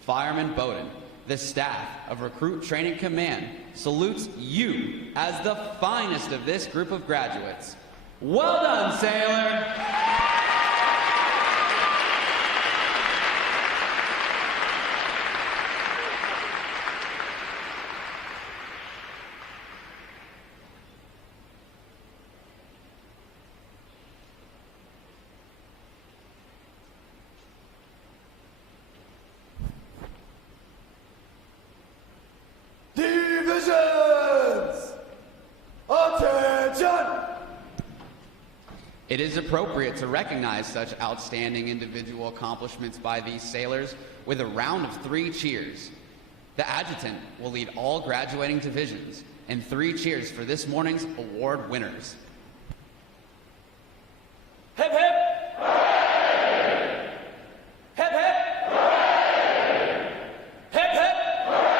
Fireman Bowden, the staff of Recruit Training Command, salutes you as the finest of this group of graduates. Well done, sailor! Divisions! Attention! It is appropriate to recognize such outstanding individual accomplishments by these sailors with a round of 3 cheers. The adjutant will lead all graduating divisions in 3 cheers for this morning's award winners. Hip hip! Hooray! Hip hip! Hooray! Hip hip! Hooray!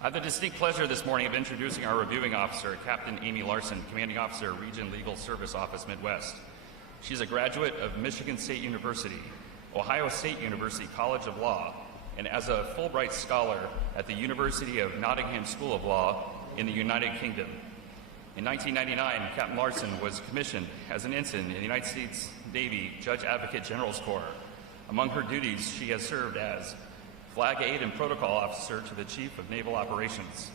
I have the distinct pleasure this morning of introducing our reviewing officer, Captain Amy Larson, Commanding Officer, Region Legal Service Office, Midwest. She's a graduate of Michigan State University, Ohio State University College of Law, and as a Fulbright Scholar at the University of Nottingham School of Law in the United Kingdom. In 1999, Captain Larson was commissioned as an ensign in the United States Navy Judge Advocate General's Corps. Among her duties, she has served as Flag Aid and Protocol Officer to the Chief of Naval Operations,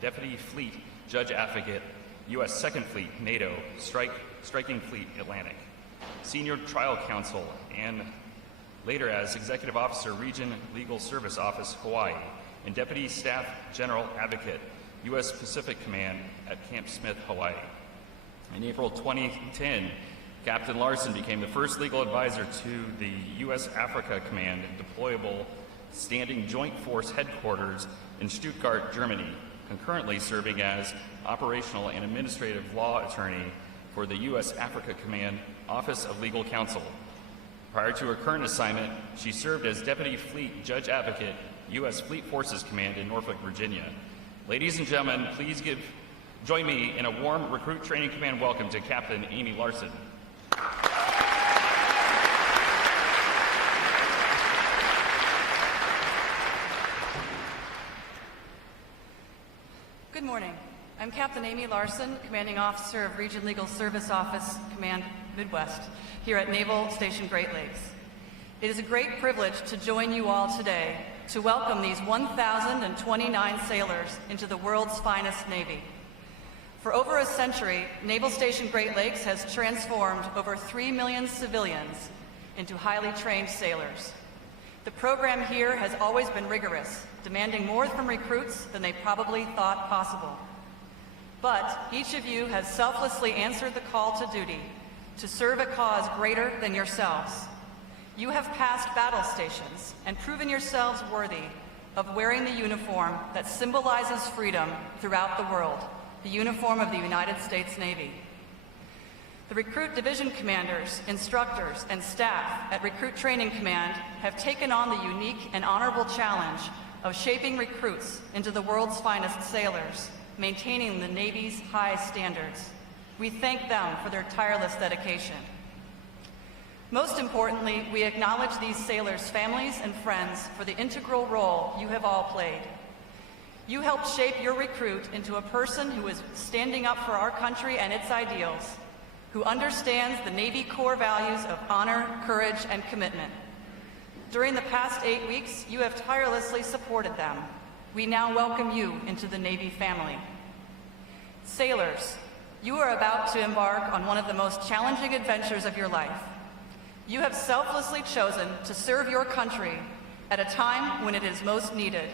Deputy Fleet Judge Advocate, U.S. Second Fleet, NATO, Striking Fleet, Atlantic, Senior Trial Counsel, and later as Executive Officer, Region Legal Service Office, Hawaii, and Deputy Staff General Advocate, U.S. Pacific Command at Camp Smith, Hawaii. In April 2010, Captain Larson became the first legal advisor to the U.S. Africa Command Deployable Standing Joint Force Headquarters in Stuttgart, Germany, concurrently serving as operational and administrative law attorney for the U.S. Africa Command Office of Legal Counsel. Prior to her current assignment, she served as Deputy Fleet Judge Advocate, U.S. Fleet Forces Command in Norfolk, Virginia. Ladies and gentlemen, please join me in a warm Recruit Training Command welcome to Captain Amy Larson. Good morning. I'm Captain Amy Larson, Commanding Officer of Region Legal Service Office, Command Midwest, here at Naval Station Great Lakes. It is a great privilege to join you all today to welcome these 1,029 sailors into the world's finest Navy. For over a century, Naval Station Great Lakes has transformed over 3 million civilians into highly trained sailors. The program here has always been rigorous, demanding more from recruits than they probably thought possible. But each of you has selflessly answered the call to duty to serve a cause greater than yourselves. You have passed battle stations and proven yourselves worthy of wearing the uniform that symbolizes freedom throughout the world, the uniform of the United States Navy. The Recruit Division Commanders, instructors, and staff at Recruit Training Command have taken on the unique and honorable challenge of shaping recruits into the world's finest sailors, maintaining the Navy's high standards. We thank them for their tireless dedication. Most importantly, we acknowledge these sailors' families and friends for the integral role you have all played. You helped shape your recruit into a person who is standing up for our country and its ideals, who understands the Navy core values of honor, courage, and commitment. During the past 8 weeks, you have tirelessly supported them. We now welcome you into the Navy family. Sailors, you are about to embark on one of the most challenging adventures of your life. You have selflessly chosen to serve your country at a time when it is most needed,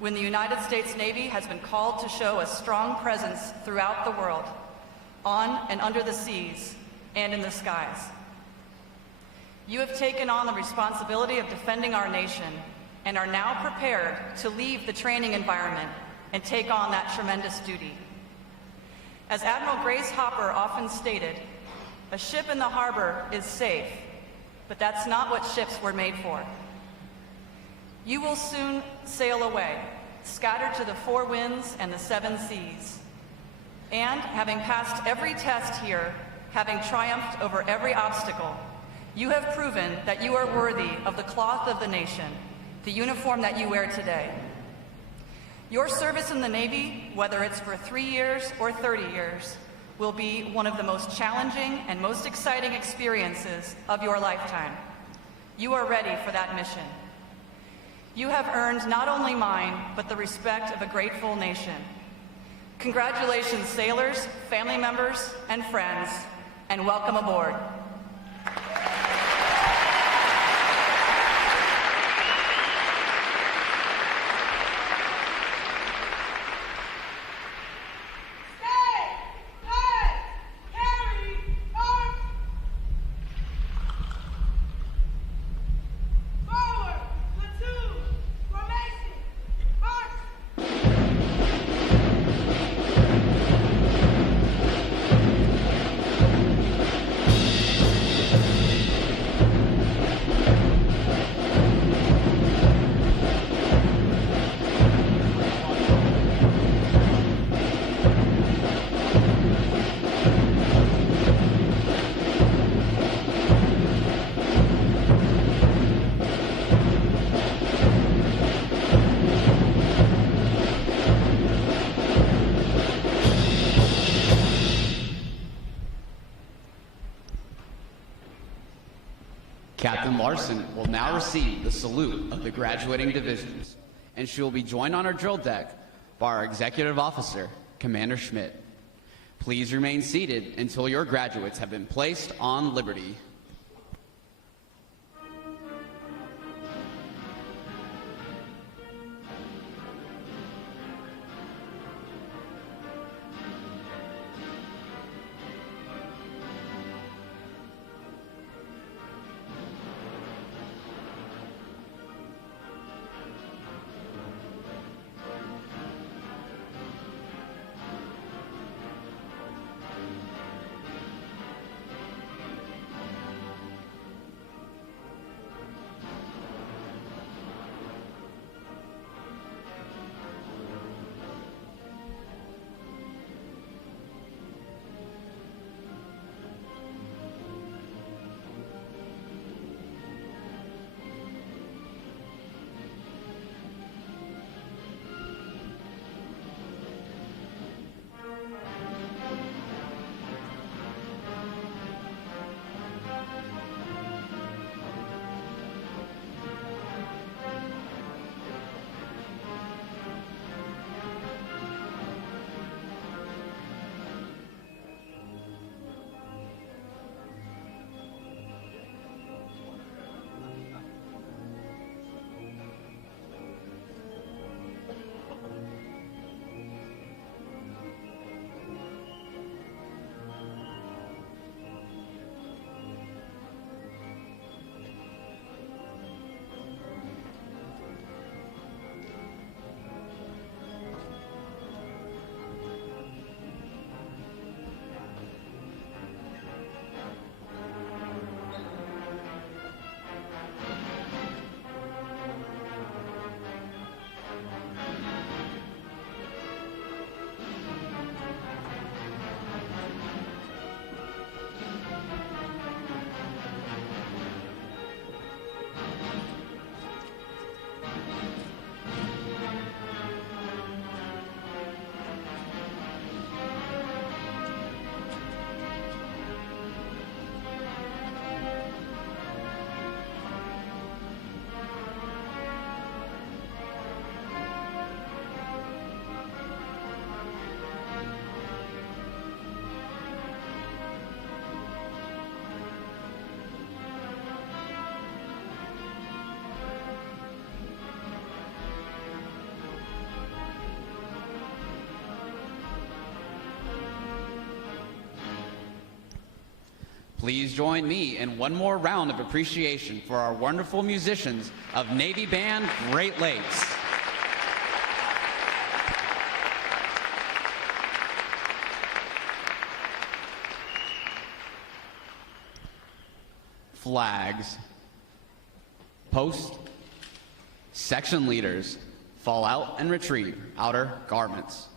when the United States Navy has been called to show a strong presence throughout the world, on and under the seas, and in the skies. You have taken on the responsibility of defending our nation and are now prepared to leave the training environment and take on that tremendous duty. As Admiral Grace Hopper often stated, a ship in the harbor is safe, but that's not what ships were made for. You will soon sail away, scattered to the 4 winds and the 7 seas. And having passed every test here, having triumphed over every obstacle, you have proven that you are worthy of the cloth of the nation, the uniform that you wear today. Your service in the Navy, whether it's for 3 years or 30 years, will be one of the most challenging and most exciting experiences of your lifetime. You are ready for that mission. You have earned not only mine, but the respect of a grateful nation. Congratulations, sailors, family members, and friends, and welcome aboard. Captain Larson will now receive the salute of the graduating divisions, and she will be joined on our drill deck by our executive officer, Commander Schmidt. Please remain seated until your graduates have been placed on liberty. Please join me in one more round of appreciation for our wonderful musicians of Navy Band Great Lakes. Flags. Post. Section leaders. Fall out and retrieve outer garments.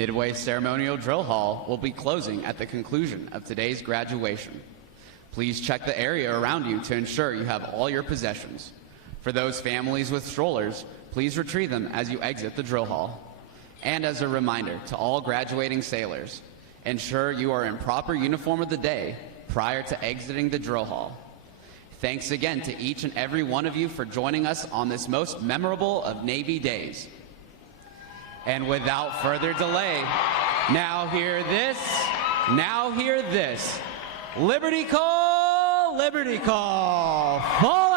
Midway Ceremonial Drill Hall will be closing at the conclusion of today's graduation. Please check the area around you to ensure you have all your possessions. For those families with strollers, please retrieve them as you exit the drill hall. And as a reminder to all graduating sailors, ensure you are in proper uniform of the day prior to exiting the drill hall. Thanks again to each and every one of you for joining us on this most memorable of Navy days. And without further delay, now hear this, Liberty call, fall